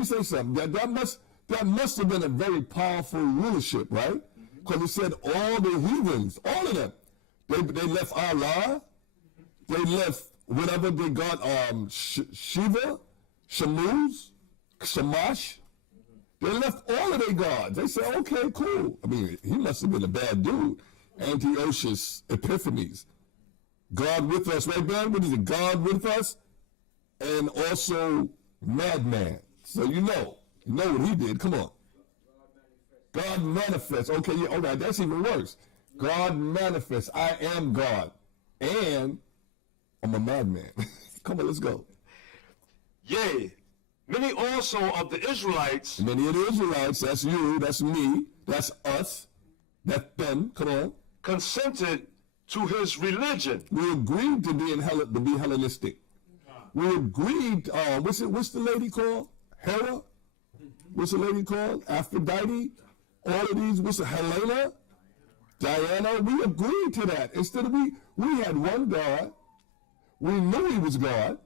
me say something. That must have been a very powerful rulership, right? Because it said all the heathens, all of them, they left Allah, they left whatever they got, Shiva, Shammuz, Shamash. They left all of their gods. They said, okay, cool. I mean, he must have been a bad dude. Antiochus Epiphanes. God with us, right, Ben? What is it? God with us, and also madman. So you know what he did. Come on. God manifests. Okay, yeah, all right, that's even worse. God manifests. I am God, and I'm a madman. Come on, let's go. Yea, many also of the Israelites. Many of the Israelites. That's you. That's me. That's us. That's them. Come on. Consented to his religion. We agreed to be Hellenistic. We agreed. What's the lady called? Hera. What's the lady called? Aphrodite. All of these. What's the Helena? Diana. We agreed to that. Instead of we had one God. We knew he was God.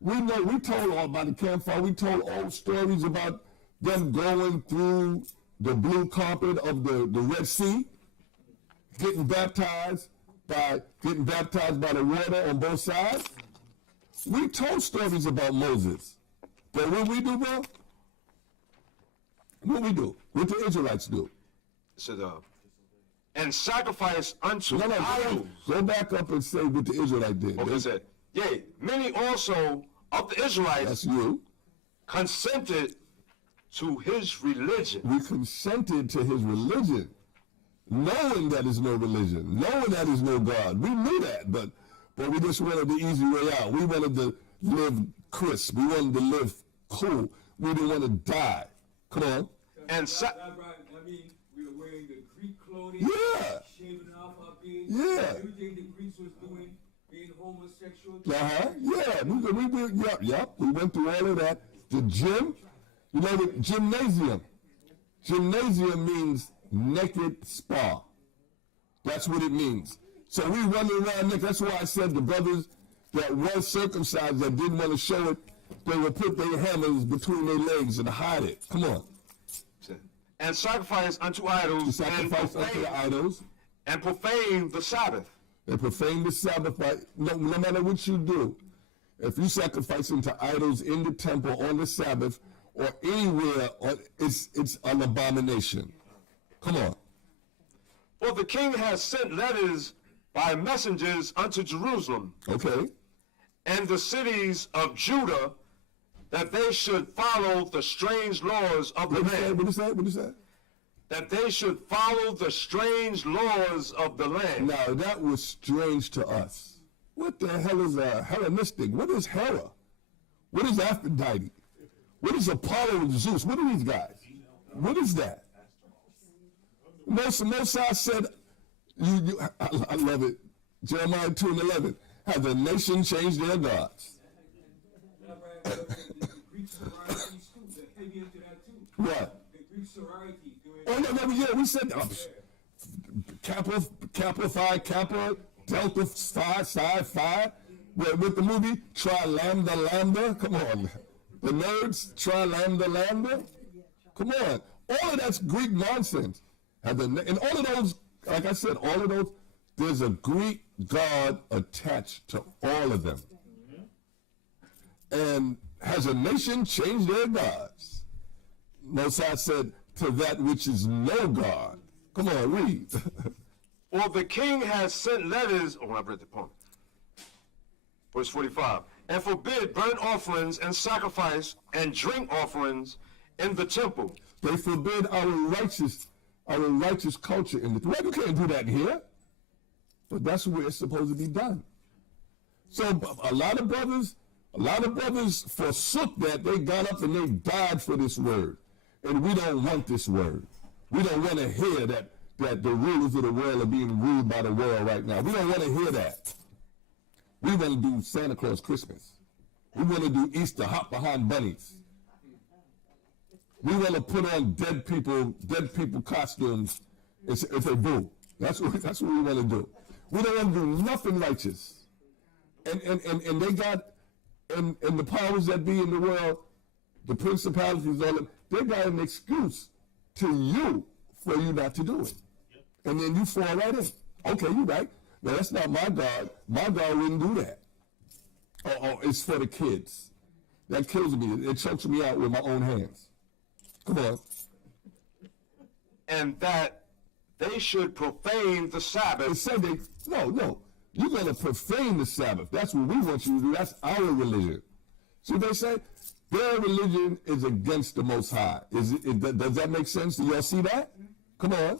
We told all about the campfire. We told old stories about them going through the blue carpet of the Red Sea, getting baptized by the water on both sides. We told stories about Moses. But what we do, bro? What we do? What the Israelites do? So and sacrifice unto idols. Go back up and say what the Israelite did. Okay, said, yea, many also of the Israelites. That's you. Consented to his religion. We consented to his religion, knowing that is no religion, knowing that is no God. We knew that, but we just wanted the easy way out. We wanted to live crisp. We wanted to live cool. We didn't want to die. Come on. And we were wearing the Greek clothing, shaving off our beards, everything the Greeks was doing, being homosexual. Yeah. We went through all of that. The gym, you know what? Gymnasium. Gymnasium means naked spa. That's what it means. So we running around naked. That's why I said the brothers that were circumcised that didn't want to show it, they would put their hammers between their legs and hide it. Come on. And sacrifice unto idols. And profane the Sabbath. And profane the Sabbath by no matter what you do. If you sacrifice unto idols in the temple on the Sabbath or anywhere, it's an abomination. Come on. For the king has sent letters by messengers unto Jerusalem. Okay. And the cities of Judah, that they should follow the strange laws of the land. What is that? That they should follow the strange laws of the land. Now, that was strange to us. What the hell is a Hellenistic? What is Hera? What is Aphrodite? What is Apollo and Zeus? What are these guys? What is that? Moses said, I love it, Jeremiah 2:11, have the nation changed their gods? The Greek sororities too, they're heavy into that too. What? The Greek sorority. We said Kappa Phi, Kappa, Delta Phi, Psi Phi. With the movie Tri Lambda Lambda. Come on. The nerds, Tri Lambda Lambda. Come on. All of that's Greek nonsense. And all of those, like I said, all of those, there's a Greek god attached to all of them. And has a nation changed their gods? Mosiah said, to that which is no God. Come on, read. For the king has sent letters, I read the poem. Verse 45. And forbid burnt offerings and sacrifice and drink offerings in the temple. They forbid our righteous culture in the temple. Well, you can't do that here. But that's where it's supposed to be done. So a lot of brothers forsook that. They got up and they died for this word. And we don't want this word. We don't want to hear that the rulers of the world are being ruled by the world right now. We don't want to hear that. We want to do Santa Claus Christmas. We want to do Easter, hop behind bunnies. We want to put on dead people costumes if they do. That's what we want to do. We don't want to do nothing righteous. And they got, and the powers that be in the world, the principalities, all them, they got an excuse to you for you not to do it. And then you fall right in. Okay, you're right. No, that's not my God. My God wouldn't do that. Oh, it's for the kids. That kills me. It chokes me out with my own hands. Come on. And that they should profane the Sabbath. It said they, no. You're going to profane the Sabbath. That's what we want you to do. That's our religion. See what they say? Their religion is against the Most High. Does that make sense? Do y'all see that? Come on.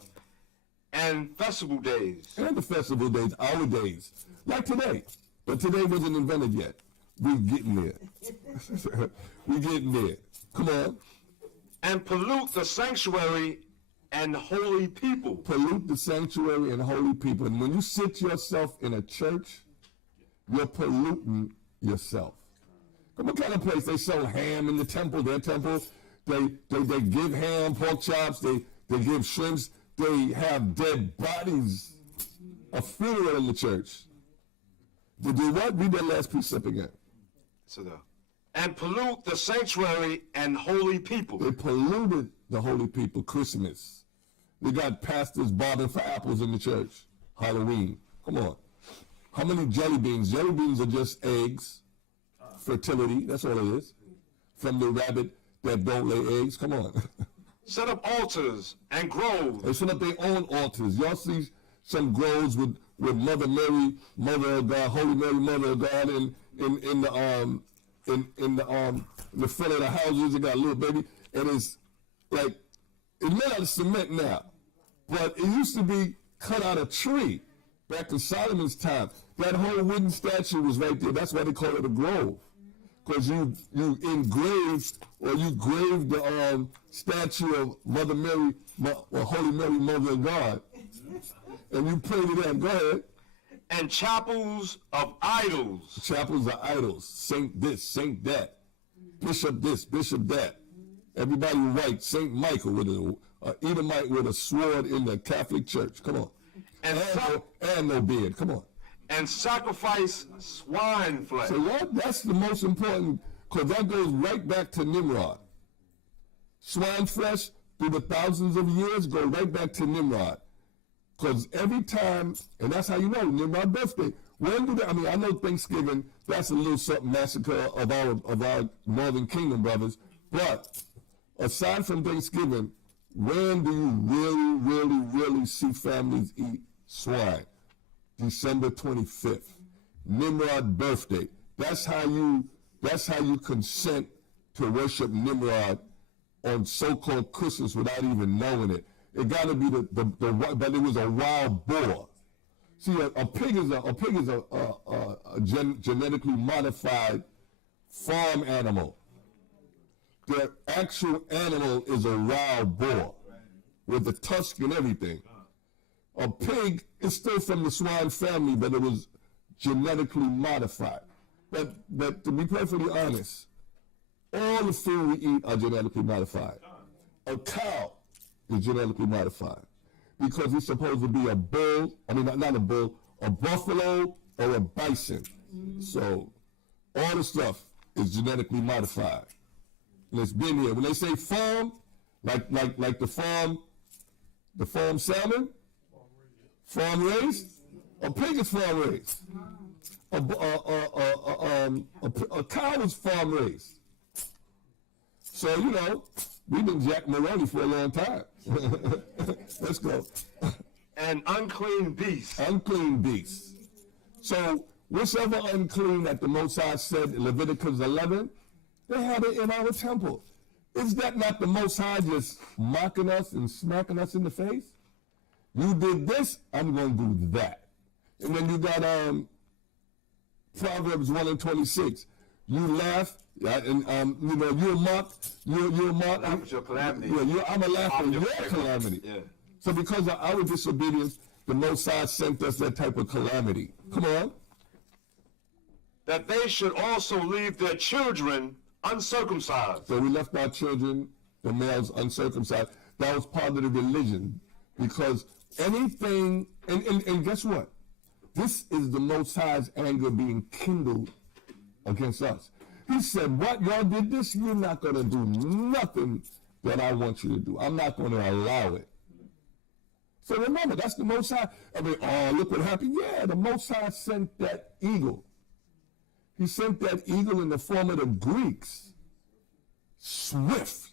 And festival days. And the festival days, our days. Like today. But today wasn't invented yet. We're getting there. We're getting there. Come on. And pollute the sanctuary and holy people. Pollute the sanctuary and holy people. And when you sit yourself in a church, you're polluting yourself. What kind of place? They sell ham in the temple, their temple. They give ham, pork chops, they give shrimps. They have dead bodies, a funeral in the church. They do what? Read that last precept again. So and pollute the sanctuary and holy people. They polluted the holy people. Christmas. They got pastors bobbing for apples in the church. Halloween. Come on. How many jelly beans? Jelly beans are just eggs. Fertility. That's all it is. From the rabbit that don't lay eggs. Come on. Set up altars and groves. They set up their own altars. Y'all see some groves with Mother Mary, Mother of God, Holy Mary, Mother of God, in the front of the houses. They got a little baby, and it's like it's made out of cement now, but it used to be cut out of tree back in Solomon's time. That whole wooden statue was right there. That's why they call it a grove, because you engraved or you graved the statue of Mother Mary, or Holy Mary, Mother of God, and you prayed to them. Go ahead. And chapels of idols. Chapels of idols. Saint this, saint that. Bishop this, bishop that. Everybody white. Saint Michael with an Edomite with a sword in the Catholic Church. Come on. And no beard. Come on. And sacrifice swine flesh. So what? That's the most important, because that goes right back to Nimrod. Swine flesh, through the thousands of years, go right back to Nimrod. Because every time, and that's how you know, Nimrod's birthday. When do they, I mean, I know Thanksgiving, that's a little something massacre of our Northern Kingdom brothers, but aside from Thanksgiving, when do you really see families eat swine? December 25th, Nimrod's birthday. That's how you consent to worship Nimrod on so-called Christmas without even knowing it. It got to be but it was a wild boar. See, a pig is a genetically modified farm animal. The actual animal is a wild boar with the tusk and everything. A pig is still from the swine family, but it was genetically modified. But to be perfectly honest, all the food we eat are genetically modified. A cow is genetically modified because it's supposed to be a bull, I mean, not a bull, a buffalo or a bison. So all the stuff is genetically modified. And it's been here. When they say farm, like the farm salmon, farm raised, a pig is farm raised. A cow is farm raised. So, you know, we've been Jack Maroney for a long time. Let's go. And unclean beasts. Unclean beasts. So, whatsoever unclean that the Most High said in Leviticus 11, they had it in our temple. Is that not the Most High just mocking us and smacking us in the face? You did this, I'm going to do that. And then you got Proverbs 1:26. You laugh, and you know, you'll mock. Laugh at your calamity. Yeah, I'm a laugh at your calamity. Yeah. So because of our disobedience, the Most High sent us that type of calamity. Come on. That they should also leave their children uncircumcised. So we left our children, the males, uncircumcised. That was part of the religion. Because anything, and guess what? This is the Most High's anger being kindled against us. He said, what, y'all did this? You're not going to do nothing that I want you to do. I'm not going to allow it. So remember, that's the Most High. I mean, oh, look what happened. Yeah, the Most High sent that eagle. He sent that eagle in the form of the Greeks. Swift.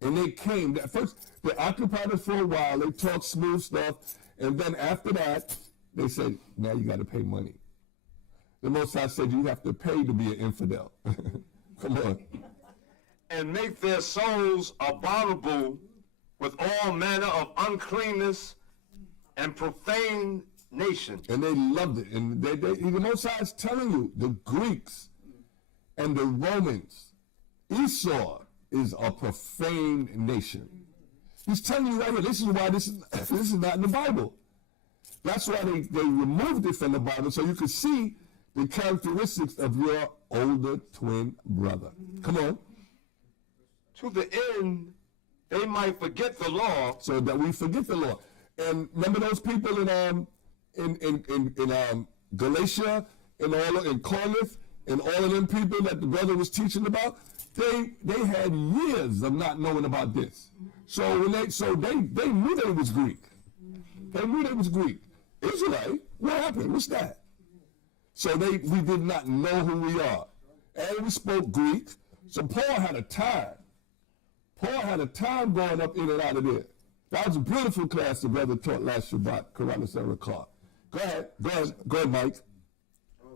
And they came. First, they occupied us for a while. They talked smooth stuff. And then after that, they said, now you got to pay money. The Most High said you have to pay to be an infidel. Come on. And make their souls abominable with all manner of uncleanness and profane nation. And they loved it. And the Most High is telling you, the Greeks and the Romans, Esau is a profane nation. He's telling you right here, this is why this is not in the Bible. That's why they removed it from the Bible, so you could see the characteristics of your older twin brother. Come on. To the end, they might forget the law. So that we forget the law. And remember those people in Galatia and in Corinth and all of them people that the brother was teaching about? They had years of not knowing about this. So when they knew they was Greek. They knew they was Greek. Israelite, what happened? What's that? So we did not know who we are. And we spoke Greek. So Paul had a time. Paul had a time going up in and out of there. That was a beautiful class the brother taught last Shabbat, Karanis and Rakar. Go ahead, Mike. Go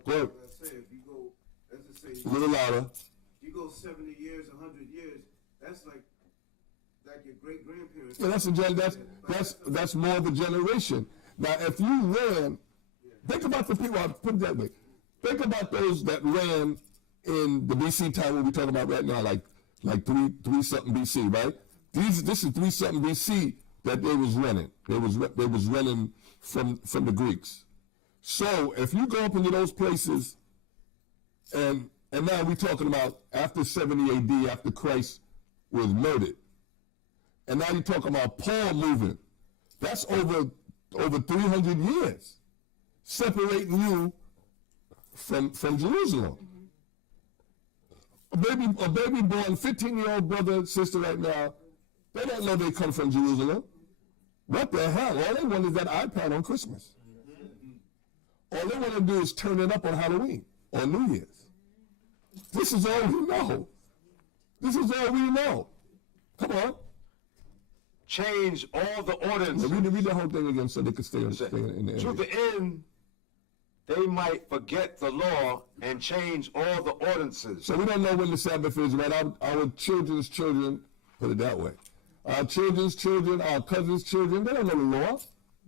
ahead. If you go, let's just say, A little louder. you go 70 years, 100 years, that's like your great grandparents. Yeah, that's more of a generation. Now, if you ran, think about the people. I'll put it that way. Think about those that ran in the BC time we're talking about right now, like three something BC, right? This is 3 something BC that they was running. They was running from the Greeks. So if you go up into those places, and now we're talking about after 70 AD, after Christ was murdered, and now you're talking about Paul moving. That's over 300 years separating you from Jerusalem. A baby born, 15-year-old brother, sister right now, they don't know they come from Jerusalem. What the hell? All they want is that iPad on Christmas. All they want to do is turn it up on Halloween or New Year's. This is all we know. This is all we know. Come on. Change all the ordinances. Read the whole thing again so they can stay in the To the end, they might forget the law and change all the ordinances. So we don't know when the Sabbath is, right? Our children's children, put it that way. Our children's children, our cousins' children, they don't know the law.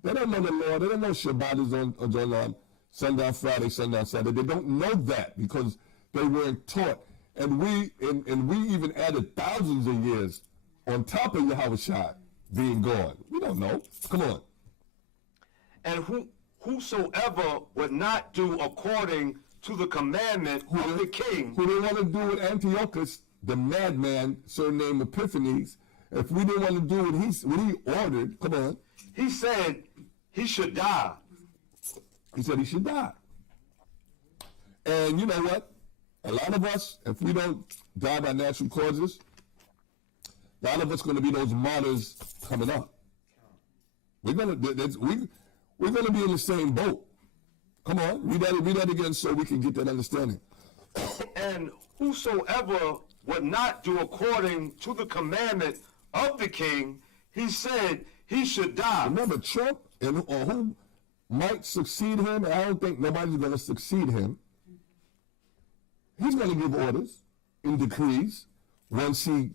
They don't know the law. They don't know Shabbat is on sundown Friday, sundown Saturday. They don't know that because they weren't taught. And we even added thousands of years on top of Yahushua being gone. We don't know. Come on. And whosoever would not do according to the commandment of the king. Who didn't want to do with Antiochus, the madman, surnamed Epiphanes. If we didn't want to do what he ordered, come on. He said he should die. He said he should die. And you know what? A lot of us, if we don't die by natural causes, a lot of us going to be those martyrs coming up. We're going to be in the same boat. Come on, read that again so we can get that understanding. And whosoever would not do according to the commandment of the king, he said he should die. Remember, Trump or who might succeed him, and I don't think nobody's going to succeed him. He's going to give orders and decrees once he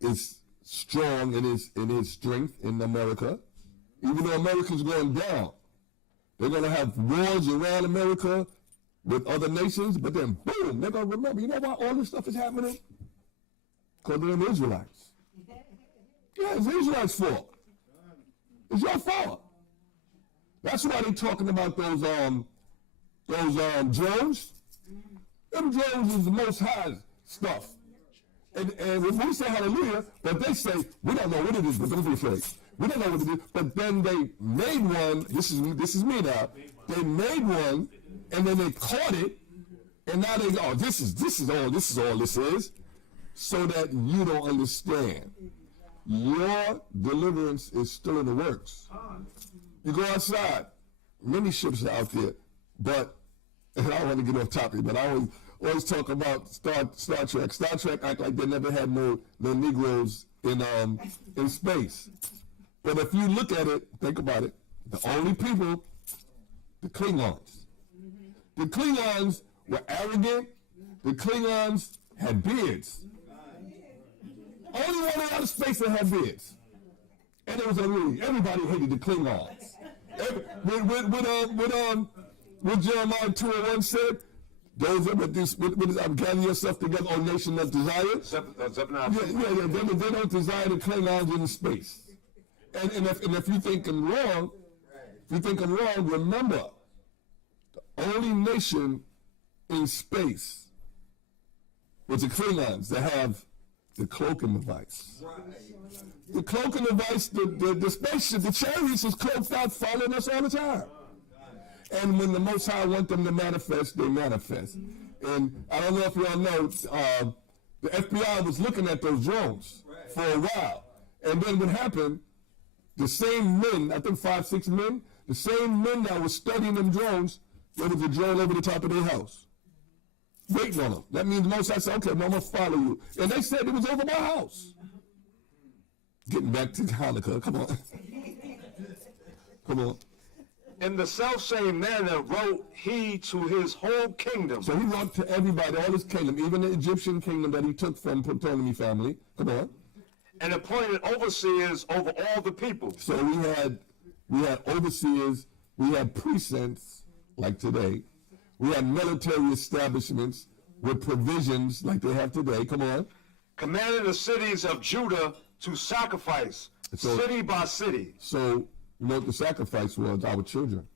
is strong in his strength in America. Even though America's going down, they're going to have wars around America with other nations, but then boom, they're going to remember, you know why all this stuff is happening? Because of them Israelites. Yeah, it's the Israelites' fault. It's your fault. That's why they're talking about those drones. Them drones is the Most High stuff. And when we say hallelujah, but they say, we don't know what it is, but don't be afraid. We don't know what it is. But then they made one, this is me now, they made one, and then they caught it, And now they go, this is all this is, so that you don't understand. Your deliverance is still in the works. You go outside, many ships are out there, but, and I don't want to get off topic, but I always talk about Star Trek. Star Trek act like they never had no Negroes in space. But if you look at it, think about it, the only people, the Klingons. The Klingons were arrogant. The Klingons had beards. Only one in outer space that had beards. And it was everybody hated the Klingons. What Jeremiah 2:1 said, those that gather yourself together, O nation of desire. They don't desire the Klingons in space. And if you think I'm wrong, remember, the only nation in space was the Klingons that have the cloaking device. The cloaking device, the spaceship, the chariots is cloaked out, following us all the time. And when the Most High want them to manifest, they manifest. And I don't know if y'all know, the FBI was looking at those drones for a while. And then what happened, the same men, I think 5, 6 men, the same men that were studying them drones, there was a drone over the top of their house, waiting on them. That means Most High said, okay, I'm going to follow you. And they said it was over my house. Getting back to Hanukkah, come on. Come on. In the self-same manner wrote he to his whole kingdom. So he wrote to everybody, all his kingdom, even the Egyptian kingdom that he took from Ptolemy family. Come on. And appointed overseers over all the people. So we had overseers, we had precincts like today. We had military establishments with provisions like they have today. Come on. Commanded the cities of Judah to sacrifice, city by city. So you know what the sacrifice was? Our children.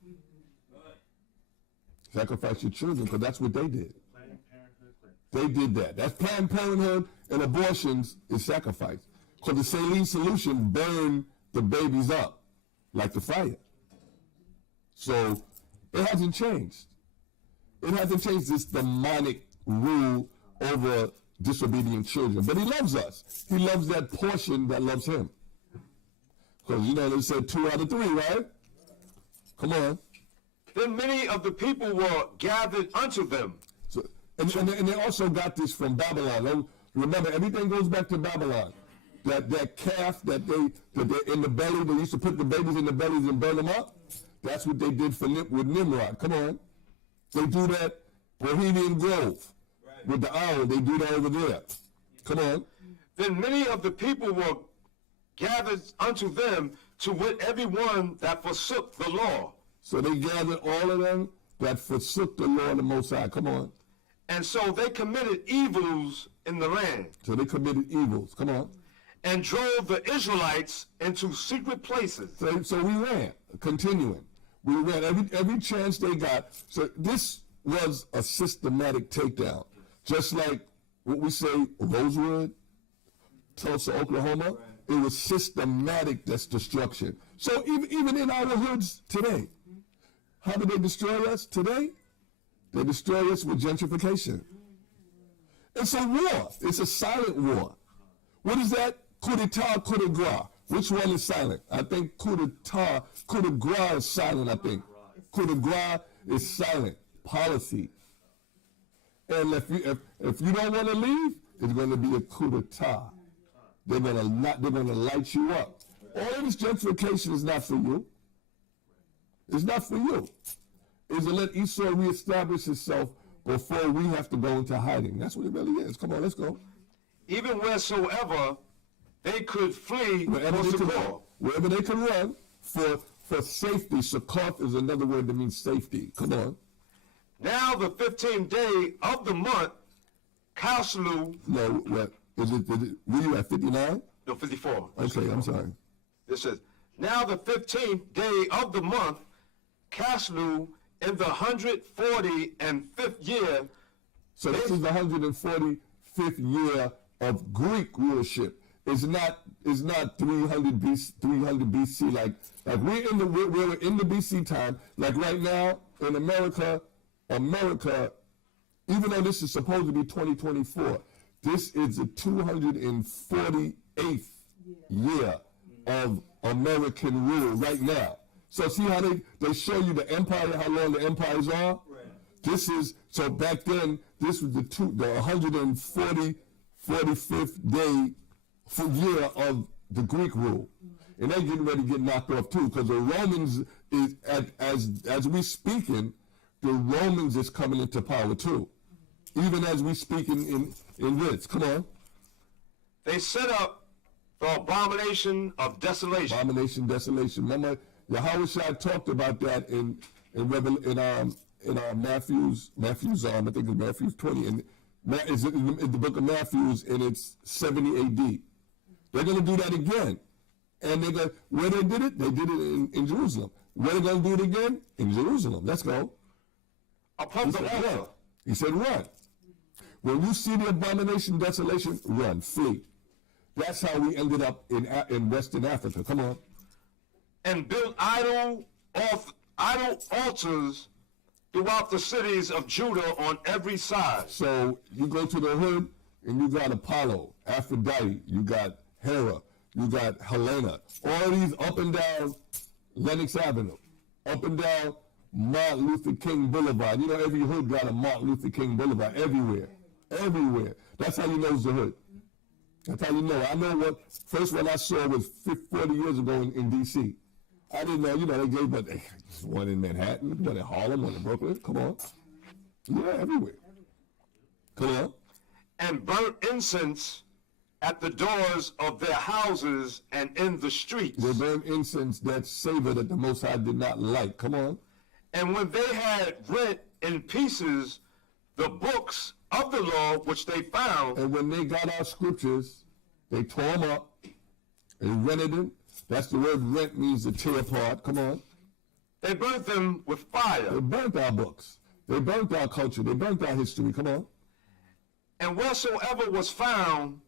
Sacrifice your children, because that's what they did. They did that. That's Planned Parenthood, and abortions is sacrifice. Because the saline solution burned the babies up like the fire. So it hasn't changed. It hasn't changed this demonic rule over disobedient children. But he loves us. He loves that portion that loves him. Because, you know, they said 2 out of 3, right? Come on. Then many of the people were gathered unto them. So, and they also got this from Babylon. Remember, everything goes back to Babylon. That calf that they in the belly, they used to put the babies in the bellies and burn them up. That's what they did with Nimrod. Come on. They do that Bohemian Grove. Right. With the owl, they do that over there. Come on. Then many of the people were gathered unto them, to wit every one that forsook the law. So they gathered all of them that forsook the law of the Most High. Come on. And so they committed evils in the land. So they committed evils. Come on. And drove the Israelites into secret places. So we ran, continuing. We ran every chance they got. So this was a systematic takedown. Just like what we say, Rosewood, Tulsa, Oklahoma, it was systematic destruction. So even in our hoods today, how do they destroy us today? They destroy us with gentrification. It's a war. It's a silent war. What is that? Coup d'etat, coup de grace. Which one is silent? I think coup d'etat, coup de grace is silent, I think. Coup de grace is silent. Policy. And if you don't want to leave, it's going to be a coup d'etat. They're going to light you up. All of this gentrification is not for you. It's not for you. It's to let Esau reestablish itself before we have to go into hiding. That's what it really is. Come on, let's go. Even wheresoever they could flee, wherever they could run for safety. Succoth is another word that means safety. Come on. Now the 15th day of the month, Kaslu. No, what? Were you at 59? No, 54. Okay, I'm sorry. It says, now the 15th day of the month, Kaslu, in the 145th year. So this is the 145th year of Greek rulership. It's not 300 BC like we're in the BC time. Like right now in America even though this is supposed to be 2024, this is the 248th year of American rule right now. So see how they show you the empire, how long the empires are? This is, so back then, this was the 145th day for year of the Greek rule. And they're getting ready to get knocked off too, because the Romans, as we speaking, the Romans is coming into power too. Even as we speak in this. Come on. They set up the abomination of desolation. Abomination, desolation. Remember, Yahushua talked about that in Matthew's, I think it's Matthew's 20, and it's in the book of Matthew's, and it's 70 AD. They're going to do that again. And they're going, where they did it in Jerusalem. Where they're going to do it again? In Jerusalem. Let's go. Upon the altar. He said, run. When you see the abomination, desolation, run, flee. That's how we ended up in Western Africa. Come on. And built idol altars throughout the cities of Judah on every side. So you go to the hood, and you got Apollo, Aphrodite, you got Hera, you got Helena, all these up and down Lenox Avenue, up and down Martin Luther King Boulevard. You know, every hood got a Martin Luther King Boulevard, everywhere. Everywhere. That's how you know it's the hood. That's how you know. I know what, first one I saw was 40 years ago in D.C. I didn't know, they gave, but there's one in Manhattan, one in Harlem, one in Brooklyn. Come on. Yeah, everywhere. Come on. And burnt incense at the doors of their houses and in the streets. They burned incense, that savor that the Most High did not like. Come on. And when they had rent in pieces the books of the law which they found. And when they got our scriptures, they tore them up, they rented them. That's the word rent, means to tear apart. Come on. They burnt them with fire. They burnt our books. They burnt our culture. They burnt our history. Come on. And whatsoever was found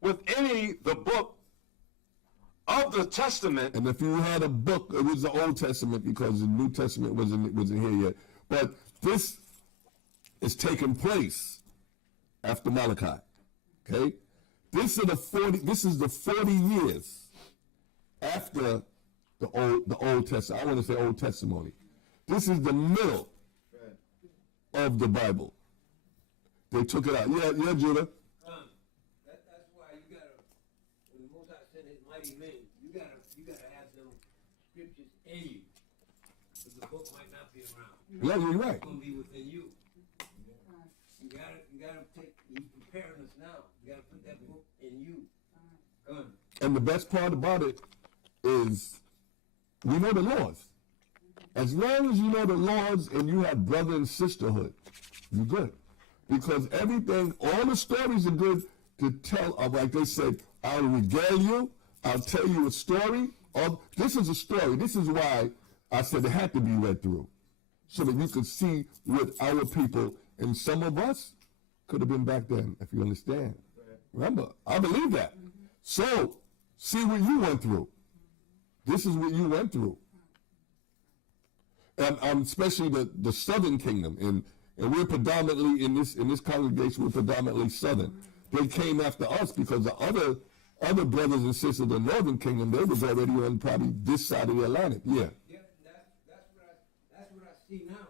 with any the book of the Testament. And if you had a book, it was the Old Testament, because the New Testament wasn't here yet. But this is taking place after Malachi. Okay? This is the 40 years after the Old Testament. I want to say Old Testimony. This is the middle of the Bible. They took it out. Yeah, Judah. That's why you gotta, when the Most High sent his mighty men, you gotta have them scriptures in you, because the book might not be around. Yeah, you're right. It's gonna be within you. You gotta take. He's preparing us now. You gotta put that book in you. And the best part about it is we know the laws. As long as you know the laws and you have brother and sisterhood, you're good. Because everything, all the stories are good to tell. Like they said, I'll regale you, I'll tell you a story. This is a story. This is why I said it had to be read through, so that you could see what our people, and some of us could have been back then, if you understand. Remember, I believe that. So, see what you went through. This is what you went through. And especially the Southern Kingdom, and we're predominantly in this congregation, we're predominantly Southern. They came after us because the other brothers and sisters of the Northern Kingdom, they was already on probably this side of the Atlantic. Yeah. Yeah, that's what I see now.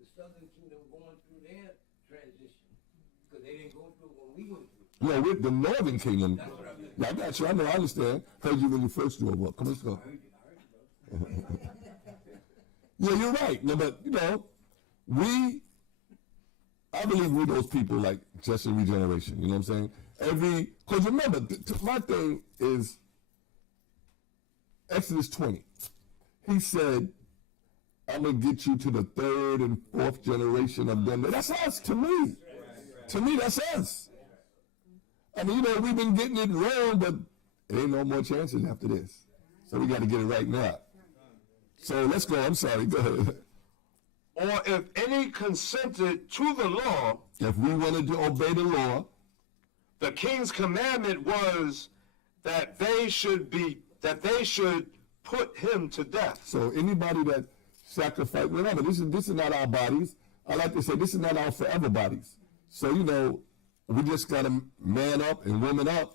The Southern Kingdom going through their transition, because they didn't go through what we went through. Yeah, with the Northern Kingdom. That's what I meant. Yeah, I got you. I know. I understand. Heard you when you first drove up. Come on, let's go. I heard you, bro. Yeah, you're right. No, but I believe we're those people like just in regeneration. You know what I'm saying? Because remember, my thing is Exodus 20. He said, I'm going to get you to the third and fourth generation of them. That's us, to me. To me, that's us. I mean, we've been getting it wrong, but there ain't no more chances after this. So we got to get it right now. So let's go. I'm sorry. Go ahead. Or if any consented to the law. If we wanted to obey the law. The king's commandment was that they should put him to death. So anybody that sacrificed, remember, this is not our bodies. I like to say this is not our forever bodies. So, you know, we just got to man up and woman up,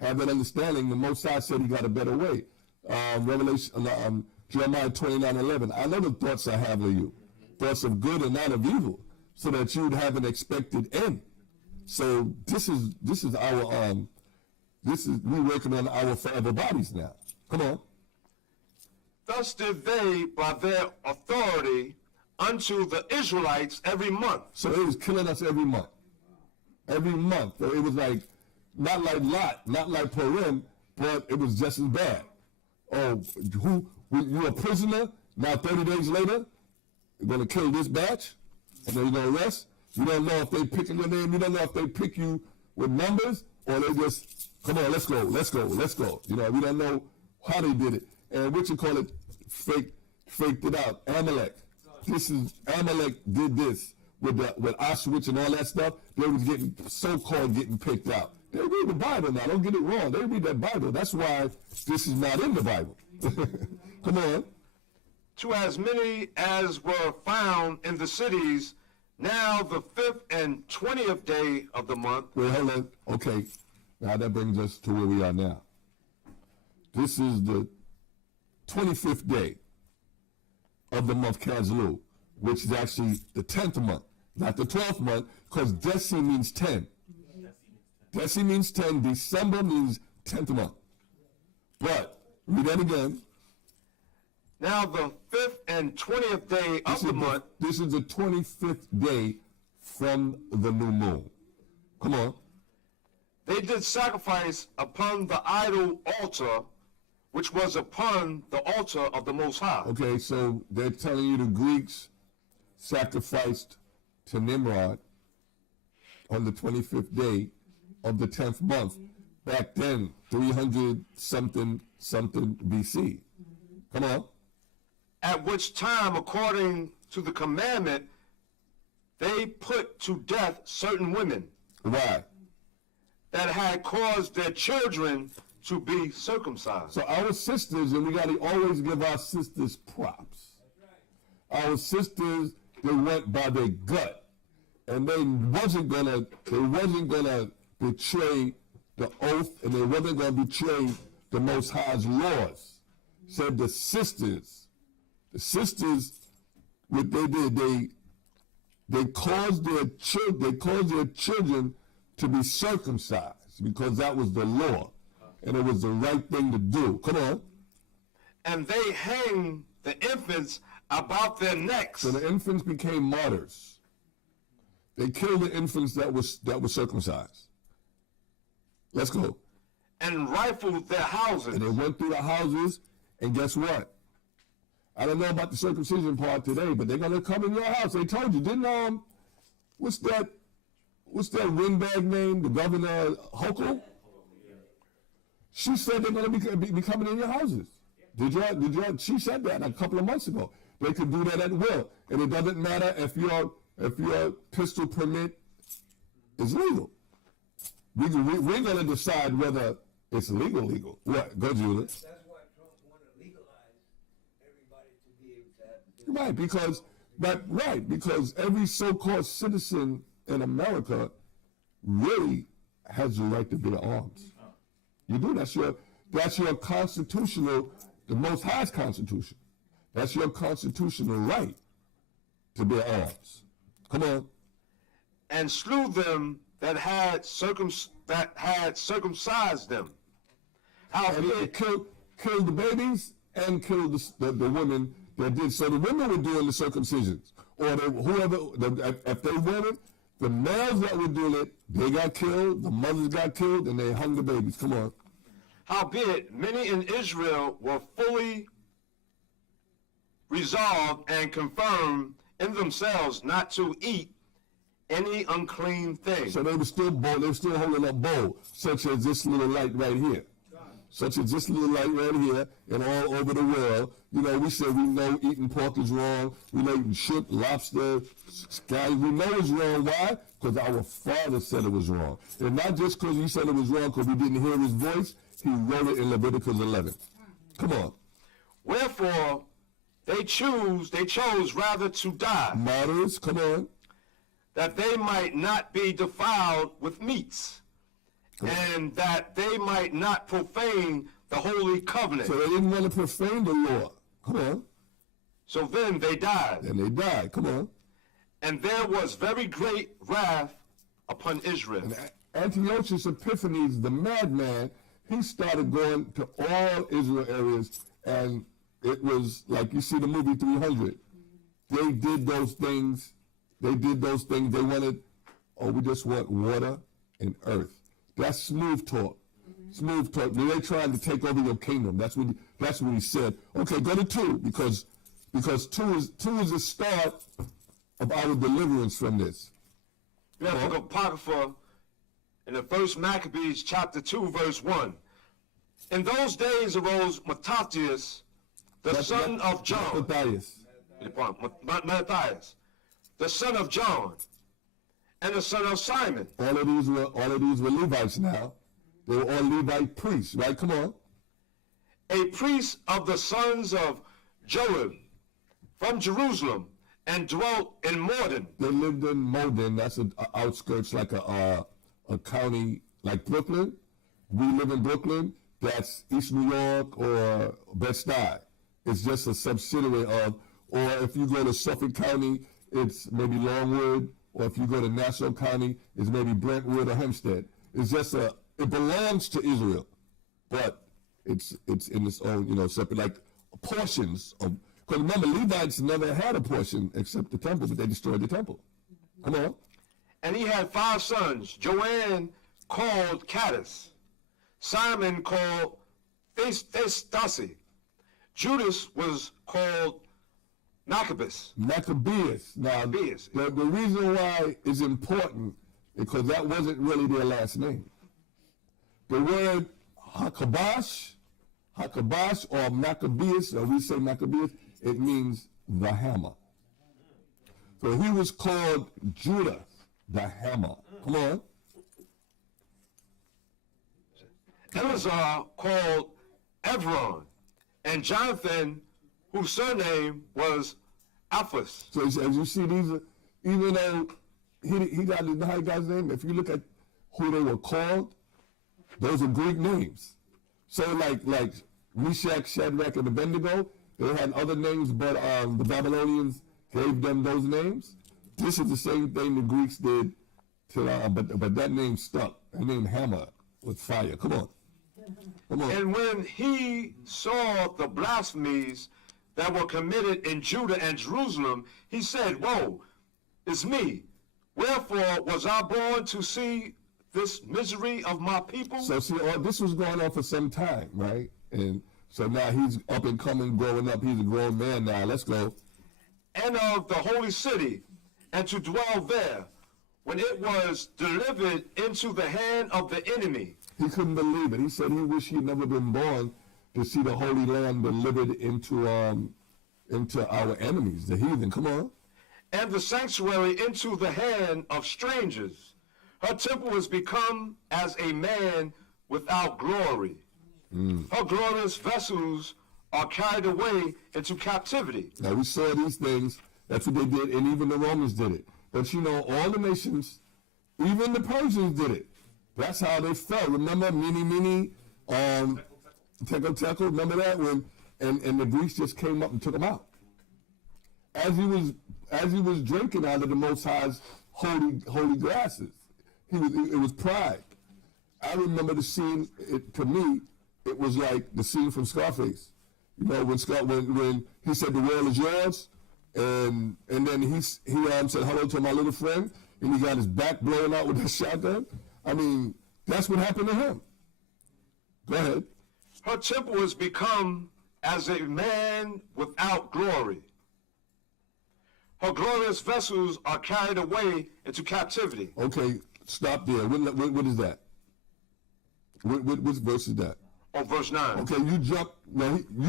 have that understanding. The Most High said he got a better way. Jeremiah 29:11. I know the thoughts I have of you, thoughts of good and not of evil, so that you'd have an expected end. So this is our we working on our forever bodies now. Come on. Thus did they by their authority unto the Israelites every month. So it was killing us every month. Every month. So it was like, not like Lot, not like Purim, but it was just as bad. Oh, you're a prisoner, now 30 days later, you're going to kill this batch, and then you're going to arrest. You don't know if they picking your name, you don't know if they pick you with numbers, or they just, come on, let's go. You know, we don't know how they did it. And what you call it, faked it out. Amalek. Amalek did this with Auschwitz and all that stuff. They was getting so-called getting picked out. They read the Bible now. Don't get it wrong. They read that Bible. That's why this is not in the Bible. Come on. To as many as were found in the cities, now the 5th and 20th day of the month. Wait, hold on. Okay. Now that brings us to where we are now. This is the 25th day of the month Kislev, which is actually the 10th month, not the 12th month, because Desi means 10. Desi means 10. December means 10th month. But, read that again. Now the 5th and 20th day of the month. This is the 25th day from the new moon. Come on. They did sacrifice upon the idol altar, which was upon the altar of the Most High. Okay, so they're telling you the Greeks sacrificed to Nimrod on the 25th day of the 10th month. Back then, 300 something BC. Come on. At which time, according to the commandment, they put to death certain women. Why? That had caused their children to be circumcised. So our sisters, and we got to always give our sisters props. Our sisters, they went by their gut, and they wasn't gonna betray the oath, and they wasn't gonna betray the Most High's laws. Said the sisters, what they did, they caused their children to be circumcised because that was the law. And it was the right thing to do. Come on. And they hang the infants about their necks. So the infants became martyrs. They killed the infants that were circumcised. Let's go. And rifled their houses. And they went through the houses, and guess what? I don't know about the circumcision part today, but they're gonna come in your house. They told you, didn't what's that windbag name? The governor Hochul? She said they're going to be coming in your houses. Did you? She said that a couple of months ago. They could do that at will, and it doesn't matter if your pistol permit is legal. We're going to decide whether it's legal. What? Go, Julie. That's why Trump wanted to legalize everybody to be able to have the because every so-called citizen in America really has the right to bear arms. You do. That's your constitutional, the Most High's constitution. That's your constitutional right to bear arms. Come on. And slew them that had circumcised them. And killed the babies and killed the women that did. So the women were doing the circumcisions, or if they wanted, the males that were doing it, they got killed. The mothers got killed, and they hung the babies. Come on. Howbeit, many in Israel were fully resolved and confirmed in themselves not to eat any unclean thing. So they were still bold. They were still holding up bold, such as this little light right here. And all over the world. You know, we said we know eating pork is wrong. We know eating shrimp, lobster, sky. We know it's wrong. Why? Because our Father said it was wrong. And not just because he said it was wrong because we didn't hear his voice. He wrote it in Leviticus 11. Come on. Wherefore, They chose rather to die, Martyrs, come on. that they might not be defiled with meats, and that they might not profane the holy covenant. So they didn't want to profane the law. Come on. So then they died, And they died. Come on. and there was very great wrath upon Israel. Antiochus Epiphanes, the madman, he started going to all Israel areas, and it was like you see the movie 300. They did those things. They wanted, oh, we just want water and earth. That's smooth talk. Smooth talk. They're trying to take over your kingdom. That's what he said. Okay, go to 2 because 2 is the start of our deliverance from this. We have to go Apocrypha in the first Maccabees chapter 2 verse 1. In those days arose Mattathias, the son of John. Mattathias, the son of John, and the son of Simon. All of these were Levites now. They were all Levite priests, right? Come on. A priest of the sons of Joab from Jerusalem, and dwelt in Morden. They lived in Morden. That's an outskirts, like a county like Brooklyn. We live in Brooklyn. That's East New York or Bed-Stuy. It's just a subsidiary of, or if you go to Suffolk County, it's maybe Longwood, or if you go to Nassau County, it's maybe Brentwood or Hempstead. It's just it belongs to Israel, but it's in its own, separate, like portions of, because remember, Levites never had a portion except the temple, but they destroyed the temple. Come on. And he had 5 sons. Joanne called Caddis, Simon called Thestasi, Judas was called Maccabeus. Now, the reason why it's important is because that wasn't really their last name. The word Hakabash or Maccabeus, or we say Maccabeus, it means the hammer. So he was called Judah, the hammer. Come on. Eleazar called Evron, and Jonathan, whose surname was Alphas. So as you see, these are, even though he got the high guy's name, if you look at who they were called, those are Greek names. So like Meshach, Shadrach, and Abednego, they had other names, but the Babylonians gave them those names. This is the same thing the Greeks did to, but that name stuck. That name Hammer with fire. Come on. And when he saw the blasphemies that were committed in Judah and Jerusalem, he said, woe, it's me. Wherefore was I born to see this misery of my people? So see, this was going on for some time, right? And so now he's up and coming, growing up. He's a grown man now. Let's go. And of the holy city, and to dwell there, when it was delivered into the hand of the enemy. He couldn't believe it. He said he wished he'd never been born to see the Holy Land delivered into our enemies, the heathen. Come on. And the sanctuary into the hand of strangers. Her temple has become as a man without glory. Her glorious vessels are carried away into captivity. Now we saw these things. That's what they did, and even the Romans did it. But all the nations, even the Persians did it. That's how they fell. Remember, Mini, Tekel, remember that? And the Greeks just came up and took them out. As he was drinking out of the Most High's holy glasses. It was pride. I remember the scene. To me, it was like the scene from Scarface. When he said the world is yours, and then he said hello to my little friend, and he got his back blown out with a shotgun. I mean, that's what happened to him. Go ahead. Her temple has become as a man without glory. Her glorious vessels are carried away into captivity. Okay, stop there. What is that? What verse is that? Oh, verse 9. Okay, you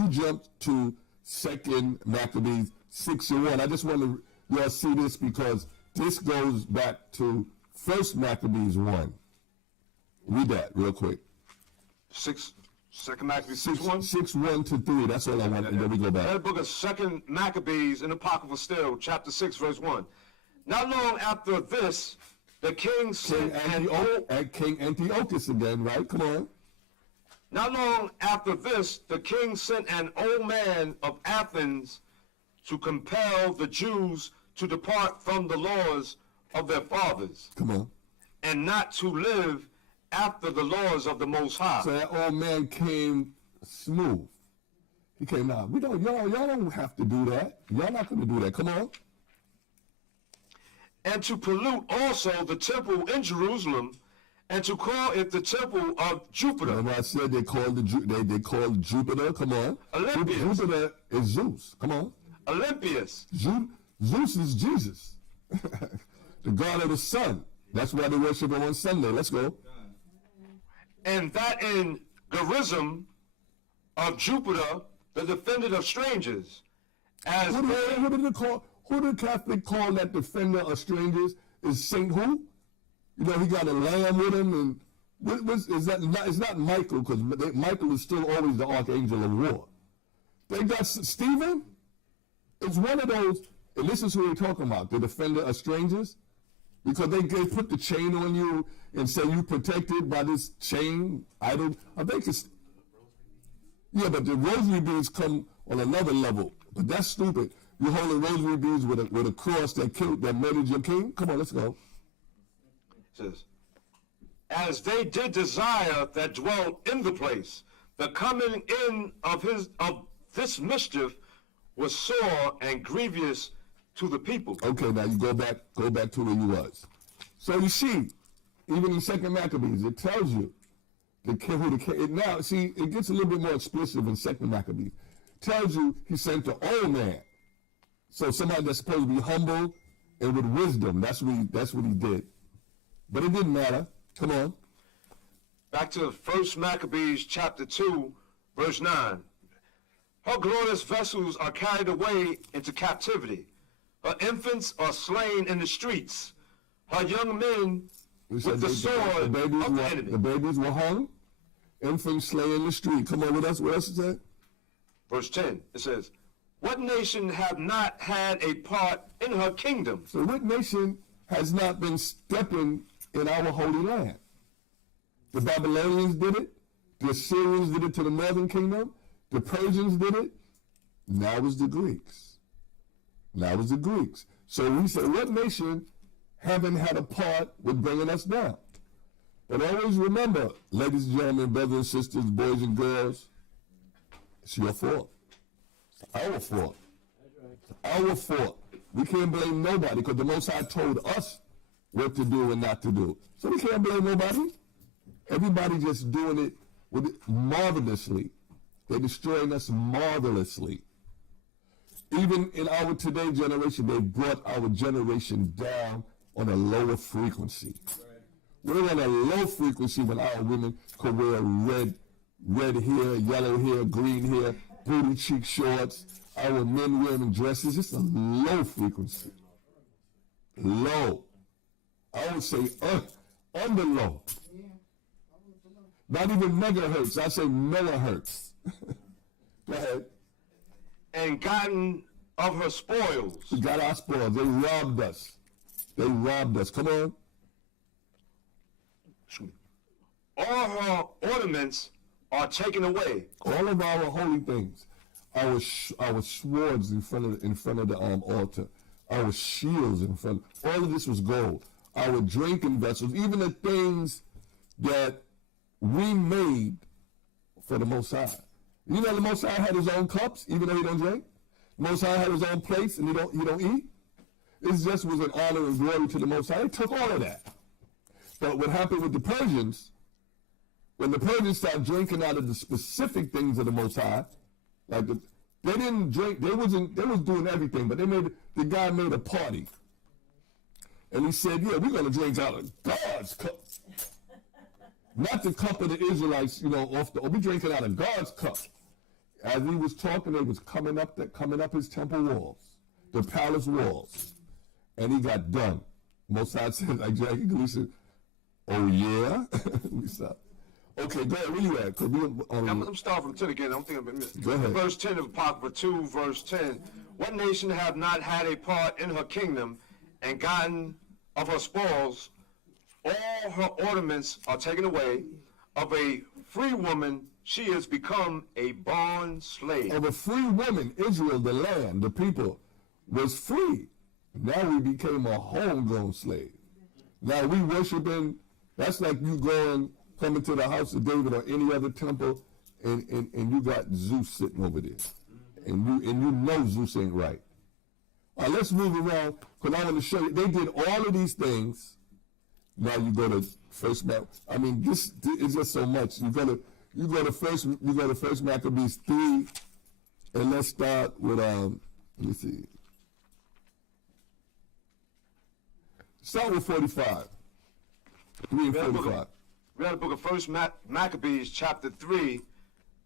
jumped to 2 Maccabees 6:1. I just want to y'all see this because this goes back to 1 Maccabees 1. Read that real quick. 6. Second Maccabees 6:1. 6:1 to 3. That's all I want, and then we go back. That book of Second Maccabees in Apocryphal still, chapter 6, verse 1. Not long after this, the king sent King Antiochus again, right? Come on. Not long after this, the king sent an old man of Athens to compel the Jews to depart from the laws of their fathers Come on. and not to live after the laws of the Most High. So that old man came smooth. He came out. Y'all don't have to do that. Y'all not going to do that. Come on. And to pollute also the temple in Jerusalem, and to call it the temple of Jupiter. Remember I said they called Jupiter. Come on. Olympius. Jupiter is Zeus. Come on. Olympius. Zeus is Jesus, the God of the sun. That's why they worship him on Sunday. Let's go. And that in Gerizim of Jupiter, the defendant of strangers, as Who did the Catholic call that defender of strangers? Is Saint who? You know, he got a lamb with him, and it's not Michael, because Michael is still always the archangel of war. They got Stephen. It's one of those, and this is who we're talking about, the defender of strangers, because they put the chain on you and say you protected by this chain idol. I think it's, yeah, but the rosary beads come on another level. But that's stupid. You hold a rosary beads with a cross that murdered your king. Come on, let's go. It says, as they did desire that dwelt in the place, the coming in of this mischief was sore and grievous to the people. Okay, now you go back to where you was. So you see, even in Second Maccabees, it tells you who the king. Now, see, it gets a little bit more explicit in Second Maccabees. Tells you he sent the old man. So somebody that's supposed to be humble and with wisdom. That's what he did. But it didn't matter. Come on. Back to 1 Maccabees chapter 2, verse 9. Her glorious vessels are carried away into captivity. Her infants are slain in the streets. Her young men with the sword of the enemy. The babies were hung. Infants slain in the street. Come on, what else is that? Verse 10, it says, what nation have not had a part in her kingdom? So what nation has not been stepping in our holy land? The Babylonians did it. The Assyrians did it to the northern kingdom. The Persians did it. Now it's the Greeks. So we say, what nation haven't had a part with bringing us down? But always remember, ladies and gentlemen, brothers and sisters, boys and girls, it's your fault. It's our fault. Our fault. We can't blame nobody, because the Most High told us what to do and not to do. So we can't blame nobody. Everybody just doing it marvelously. They're destroying us marvelously. Even in our today generation, they brought our generation down on a lower frequency. We're on a low frequency when our women could wear red hair, yellow hair, green hair, booty cheek shorts. Our men wearing dresses. It's a low frequency. Low. I would say under low. Not even megahertz. I say millihertz. Go ahead. And gotten of her spoils. We got our spoils. They robbed us. Come on. All her ornaments are taken away. All of our holy things, our swords in front of the altar, our shields in front. All of this was gold. Our drinking vessels, even the things that we made for the Most High. You know, the Most High had his own cups, even though he don't drink. The Most High had his own plates, and he don't eat. It just was an honor and glory to the Most High. He took all of that. But what happened with the Persians, when the Persians started drinking out of the specific things of the Most High, like they didn't drink, they was doing everything, but the guy made a party. And he said, yeah, we're going to drink out of God's cup. Not the cup of the Israelites, we drinking out of God's cup. As he was talking, it was coming up his temple walls, the palace walls. And he got done. Most High said, like Jackie Gleason, oh yeah? We stopped. Okay, go ahead. Where you at? 'Cause we, I'm starting from 10 again. I'm thinking about Go ahead. verse 10 of Apocrypha 2, verse 10. What nation have not had a part in her kingdom and gotten of her spoils? All her ornaments are taken away. Of a free woman, she has become a bond slave. of a free woman, Israel, the land, the people, was free. Now we became a homegrown slave. Now we worshiping, that's like you coming to the house of David or any other temple, and you got Zeus sitting over there. And you know Zeus ain't right. All right, let's move around, because I want to show you, they did all of these things. Now you go to First I mean, this is just so much. You go to First Maccabees 3, and let's start with let me see. Start with 45. 3 and 45. We have the book of First Maccabees, chapter 3,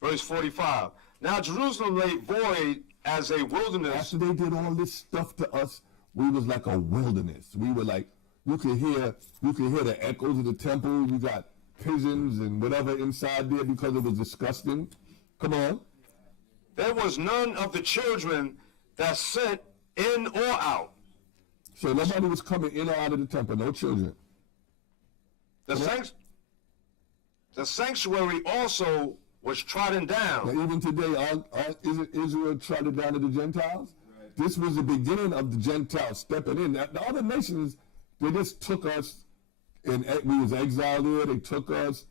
verse 45. Now Jerusalem lay void as a wilderness. After they did all this stuff to us, we was like a wilderness. We were like, you could hear the echoes of the temple. You got pigeons and whatever inside there because it was disgusting. Come on. There was none of the children that sent in or out. So nobody was coming in or out of the temple, no children. The sanctuary also was trodden down. Now, even today, isn't Israel trodden down to the Gentiles? Right. This was the beginning of the Gentiles stepping in. The other nations, they just took us, and we was exiled there. They took us.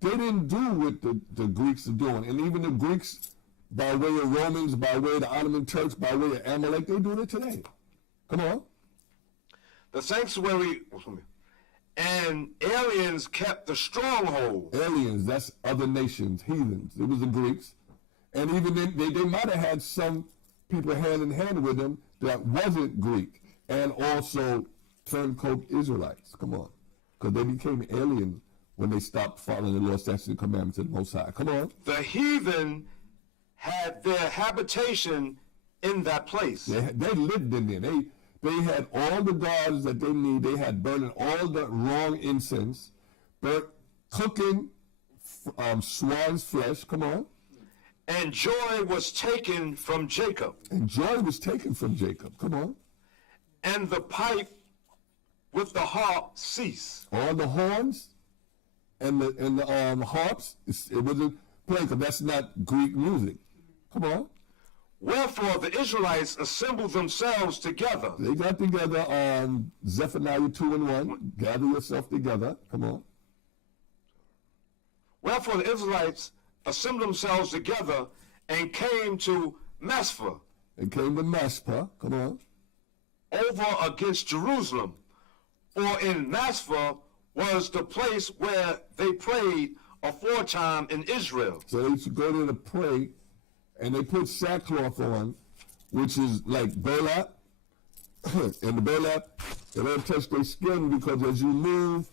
They didn't do what the Greeks are doing. And even the Greeks, by way of Romans, by way of the Ottoman Turks, by way of Amalek, they do it today. Come on. The sanctuary, and aliens kept the stronghold. Aliens, that's other nations, heathens. It was the Greeks. And even then, they might have had some people hand in hand with them that wasn't Greek, and also turncoat Israelites. Come on. Because they became alien when they stopped following the law, statutes, and commandments of the Most High. Come on. The heathen had their habitation in that place. They lived in there. They had all the gods that they need. They had burning all the wrong incense, cooking swine's flesh. Come on. And joy was taken from Jacob. And joy was taken from Jacob. Come on. And the pipe with the harp ceased. All the horns and the harps, it wasn't playing, because that's not Greek music. Come on. Wherefore the Israelites assembled themselves together. They got together on Zephaniah 2:1. Gather yourself together. Come on. Wherefore the Israelites assembled themselves together and came to Maspha. They came to Maspha. Come on. Over against Jerusalem. For in Maspha was the place where they prayed aforetime in Israel. So they used to go there to pray, and they put sackcloth on, which is like burlap. And the burlap, they don't touch their skin, because as you move,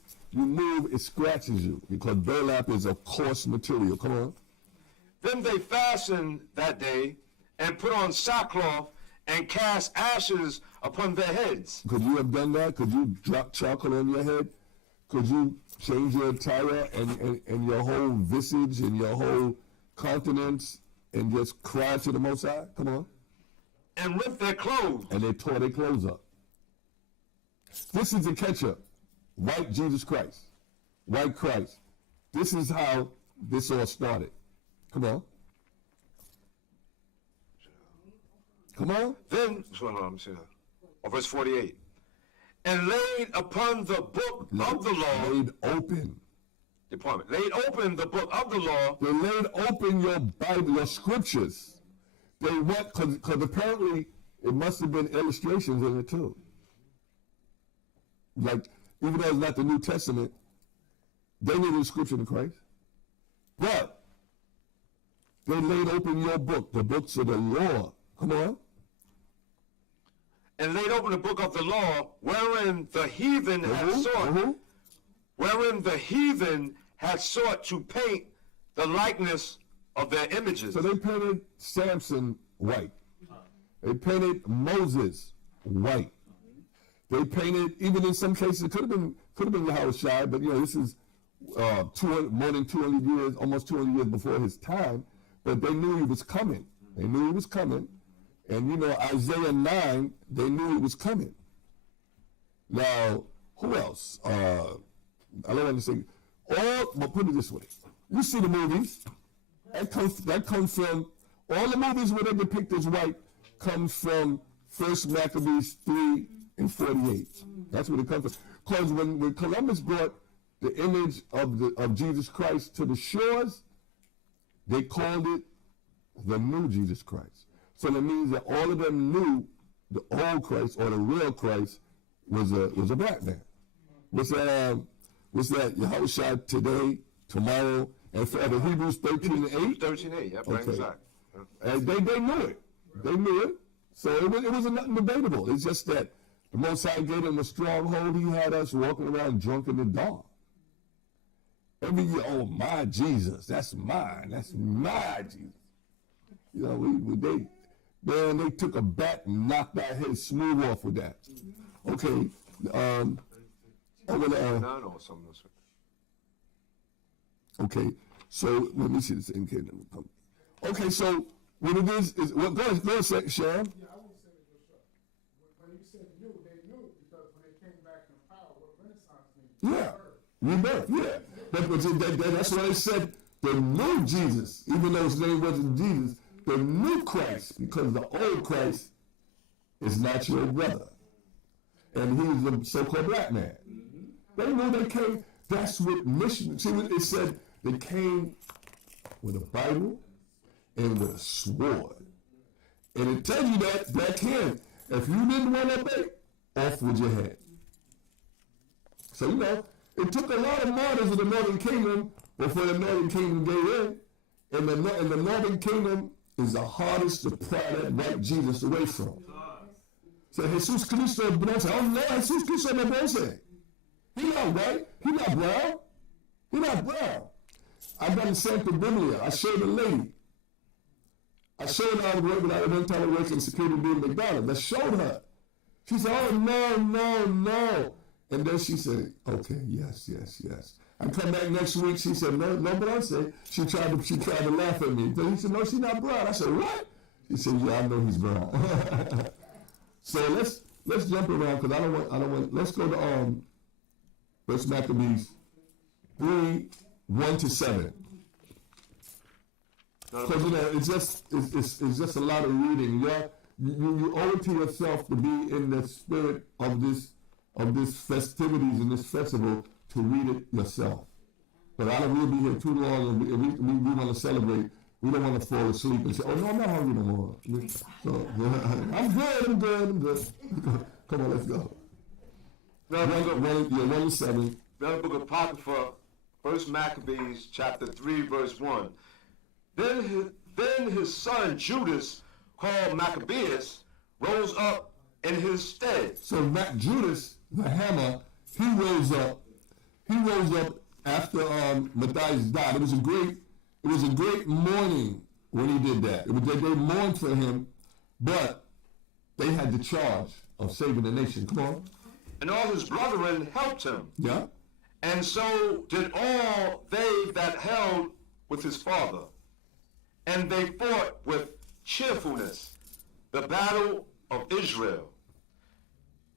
it scratches you, because burlap is a coarse material. Come on. Then they fastened that day and put on sackcloth and cast ashes upon their heads. Could you have done that? Could you drop charcoal on your head? Could you change your attire and your whole visage and your whole countenance and just cry to the Most High? Come on. And rent their clothes. And they tore their clothes up. This is the catch-up. White Jesus Christ. White Christ. This is how this all started. Come on. Come on. Then, let me see that. Verse 48. And laid upon the book of the law. Laid open. Department. Laid open the book of the law. They laid open your Bible, your scriptures. They went, because apparently it must have been illustrations in it too. Like, even though it's not the New Testament, they needed a scripture in Christ. But they laid open your book, the books of the law. Come on. And laid open the book of the law, wherein the heathen had sought, wherein the heathen had sought to paint the likeness of their images. So they painted Samson white. They painted Moses white. They painted, even in some cases, it could have been Yahushua, but this is more than 200 years, almost 200 years before his time, but they knew he was coming. They knew he was coming. And you know, Isaiah 9, they knew he was coming. Now, who else? I don't want to say, but put it this way. You see the movies, that comes from, all the movies where they depict as white comes from 1 Maccabees 3 and 48. That's where it comes from. Because when Columbus brought the image of Jesus Christ to the shores, they called it the new Jesus Christ. So that means that all of them knew the old Christ or the real Christ was a black man. What's that Yahushua today, tomorrow, and forever? Hebrews 13:8? 13:8, yep, right, Okay. exactly. And they knew it. They knew it. So it wasn't nothing debatable. It's just that the Most High gave him a stronghold. He had us walking around drunk in the dark. Every year, oh, my Jesus, that's mine. That's my Jesus. You know, they took a bat and knocked our heads smooth off with that. Okay. I'm gonna, No, no, something else. okay, so let me see this in here. Okay, so what it is well, go ahead, Sharon. Yeah, I want to say this real short. When you said knew, they knew because when they came back in power, what Renaissance means? Yeah, rebirth, yeah. That's why they said the new Jesus, even though his name wasn't Jesus, the new Christ, because the old Christ is not your brother. And he's a so-called black man. They knew they came, that's what mission, see what it said, they came with a Bible and with a sword. And it tells you that back here, if you didn't want to obey, off with your head. So, you know, it took a lot of martyrs in the Northern Kingdom before the Northern Kingdom gave in. And the Northern Kingdom is the hardest to pry that white Jesus away from. So Jesus Cristo bronze. Oh no, Jesus Cristo no bronze. He not white. He not brown. He not brown. I got in Santa Biblia. I showed a lady. I showed her when I one time I worked in security doing McDonald's. I showed her. She said, "Oh no." And then she said, "Okay, yes." I come back next week. She said, "No, but I said." She tried to laugh at me. Then he said, "No, she's not brown." I said, "What?" He said, "Yeah, I know he's brown." So let's jump around because I don't want. Let's go to 1 Maccabees 3:1-7. Because you know it's just a lot of reading. You owe it to yourself to be in the spirit of this festivities and this festival to read it yourself. But I don't will be here too long, and we want to celebrate. We don't want to fall asleep and say, "Oh no, I'm not hungry no more." So I'm good. Come on, let's go. 1-7. Another book of Apocrypha, 1 Maccabees chapter 3, verse 1. Then his son Judas, called Maccabeus, rose up in his stead. So Judas, the hammer, he rose up after Matthias died. It was a great mourning when he did that. They mourned for him, but they had the charge of saving the nation. Come on. And all his brethren helped him. Yeah. And so did all they that held with his father. And they fought with cheerfulness the battle of Israel.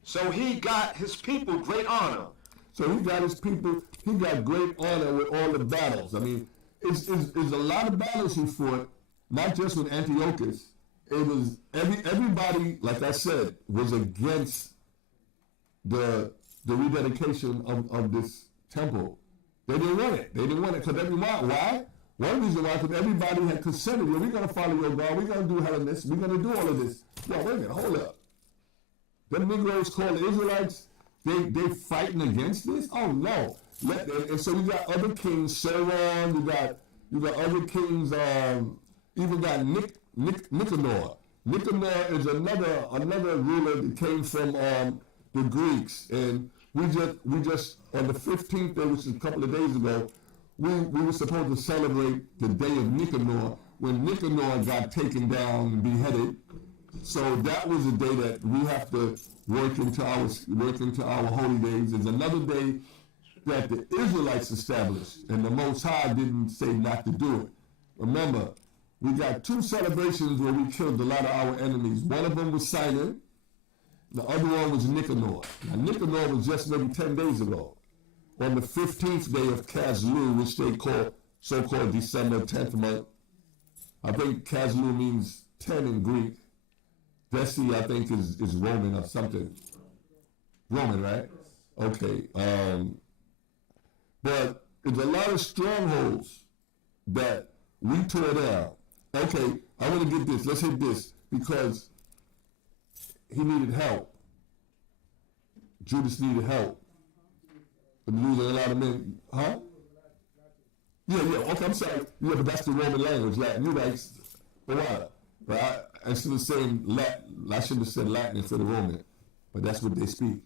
So he got his people great honor. So he got his people, he got great honor with all the battles. I mean, it's a lot of battles he fought, not just with Antiochus. It was everybody, like I said, was against the rededication of this temple. They didn't want it. Because why? One reason why, because everybody had consented. Well, we're going to follow your God. We're going to do Hellenes. We're going to do all of this. Yo, wait a minute. Hold up. Them Negroes called the Israelites, they fighting against this? Oh, no. And so we got other kings, Sarah, you got other kings, even got Nicanor. Nicanor is another ruler that came from the Greeks. And we just on the 15th day, which is a couple of days ago, we were supposed to celebrate the day of Nicanor when Nicanor got taken down and beheaded. So that was a day that we have to work into our holy days. There's another day that the Israelites established, and the Most High didn't say not to do it. Remember, we got 2 celebrations where we killed a lot of our enemies. One of them was Sinai, the other one was Nicanor. Now, Nicanor was just maybe 10 days ago, on the 15th day of Caslu, which they call so-called December 10th month. I think Caslu means 10 in Greek. Desi, I think, is Roman or something. Roman, right? Okay. But there's a lot of strongholds that we tore down. Okay, I want to get this. Let's hit this because he needed help. Judas needed help. But losing a lot of men, huh? Yeah. Okay, I'm sorry. Yeah, but that's the Roman language, Latin. You're right. But instead of saying Latin, I should have said Latin instead of Roman. But that's what they speak.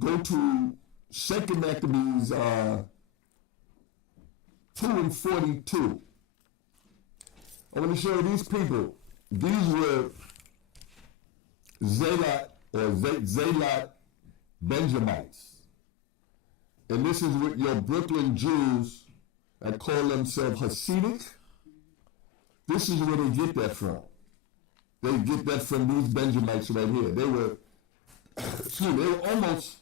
Go to 2 Maccabees 2:42. I want to show you these people. These were Zalot Benjamites. And this is what your Brooklyn Jews that call themselves Hasidic. This is where they get that from. They get that from these Benjamites right here. They were, they were almost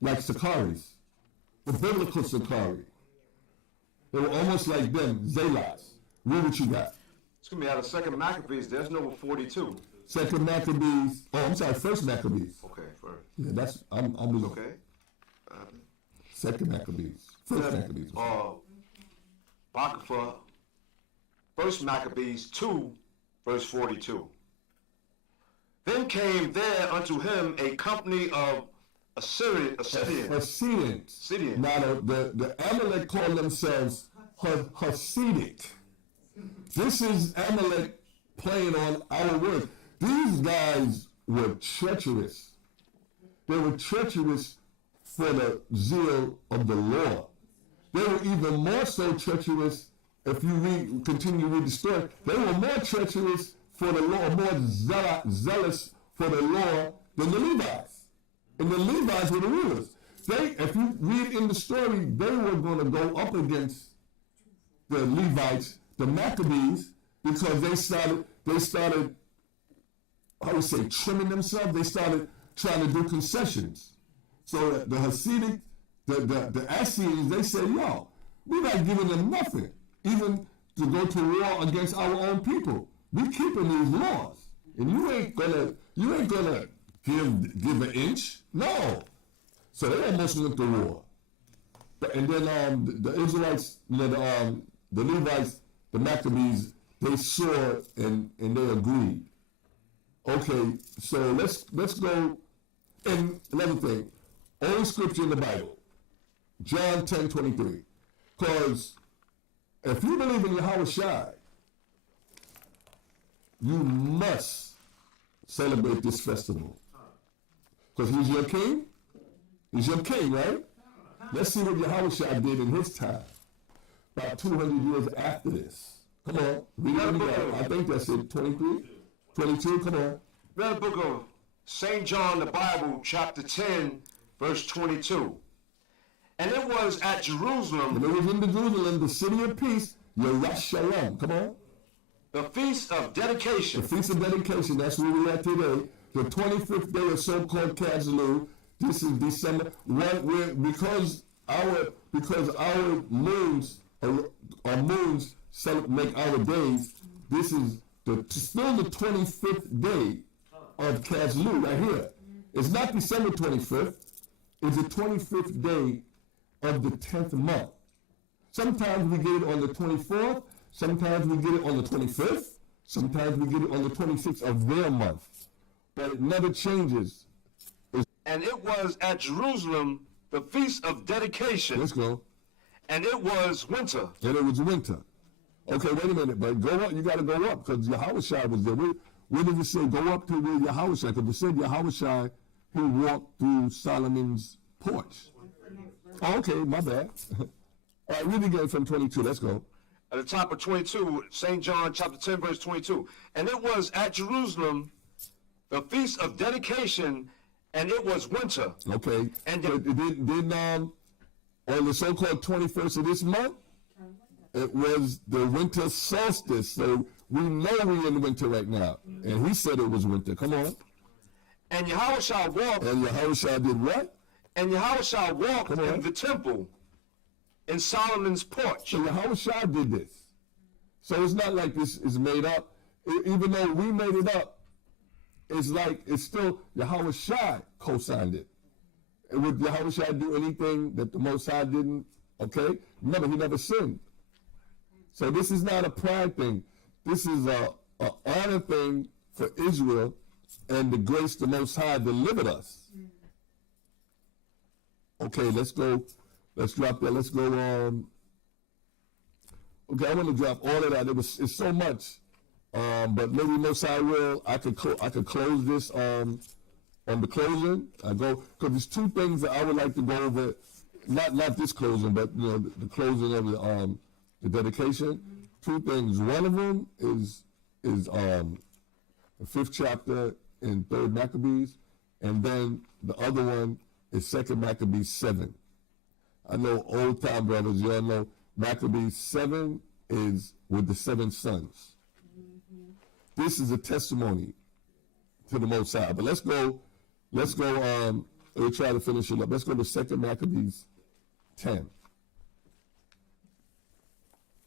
like Sakaris, the biblical Sakari. They were almost like them, Zalots. Read what you got. It's going to be out of 2 Maccabees. There's number 42. 2 Maccabees. Oh, I'm sorry, 1 Maccabees. Okay, first. Yeah, that's I'm Okay. 2 Maccabees. 1 Maccabees. Apocrypha, 1 Maccabees 2, verse 42. Then came there unto him a company of Assyrians. Now the Amalek call themselves Hasidic. This is Amalek playing on our word. These guys were treacherous. They were treacherous for the zeal of the Lord. They were even more so treacherous, if you continue to read the story, they were more treacherous for the law, more zealous for the law than the Levites. And the Levites were the rulers. If you read in the story, they were going to go up against the Levites, the Maccabees, because they started, how do you say, trimming themselves. They started trying to do concessions. So the Hasidic, the Assyrians, they said, yo, we're not giving them nothing, even to go to war against our own people. We're keeping these laws. And you ain't gonna give an inch. No. So they almost went to war. And then the Israelites, the Levites, the Maccabees, they saw it and they agreed. Okay, so let's go. And another thing, only scripture in the Bible, John 10:23. Because if you believe in Yahweh Shai, you must celebrate this festival. Because he's your king. He's your king, right? Let's see what Yahweh Shai did in his time. About 200 years after this. Come on, read it. I think that's it. 23, 22, come on. Read the book of St. John, the Bible, chapter 10, verse 22. And it was at Jerusalem. And it was in Jerusalem, the city of peace, Yerushalayim. Come on. The Feast of Dedication. The Feast of Dedication, that's where we're at today. The 25th day of so-called Caslu. This is December. Because our moons make our days. This is still the 25th day of Caslu right here. It's not December 25th. It's the 25th day of the 10th month. Sometimes we get it on the 24th. Sometimes we get it on the 25th. Sometimes we get it on the 26th of their month. But it never changes. And it was at Jerusalem, the Feast of Dedication. Let's go. And it was winter. And it was winter. Okay, wait a minute, but go up. You got to go up because Yahweh Shai was there. Where did it say go up to where Yahweh Shai? Because it said Yahweh Shai, he walked through Solomon's porch. Oh, okay, my bad. All right, read again from 22. Let's go. At the top of 22, St. John chapter 10, verse 22. And it was at Jerusalem, the Feast of Dedication, and it was winter. Okay. And then on the so-called 21st of this month, it was the winter solstice. So we know we're in winter right now. And he said it was winter. Come on. And Yahushua walked. And Yahushua did what? And Yahushua walked in the temple in Solomon's porch. So Yahushua did this. So it's not like this is made up. Even though we made it up, it's like it's still Yahushua co-signed it. And would Yahushua do anything that the Most High didn't? Okay? Remember, he never sinned. So this is not a pride thing. This is a honor thing for Israel and the grace the Most High delivered us. Okay, let's go. Let's drop that. Let's go. Okay, I want to drop all of that. It's so much. But maybe Most High will. I could close this on the closing. I go because there's two things that I would like to go over. Not this closing, but the closing of the dedication. Two things. One of them is the 5th chapter in 3rd Maccabees, and then the other one is 2nd Maccabees 7. I know old time brothers, you all know Maccabees 7 is with the 7 sons. This is a testimony to the Most High. But let's go, we'll try to finish it up. Let's go to 2nd Maccabees 10.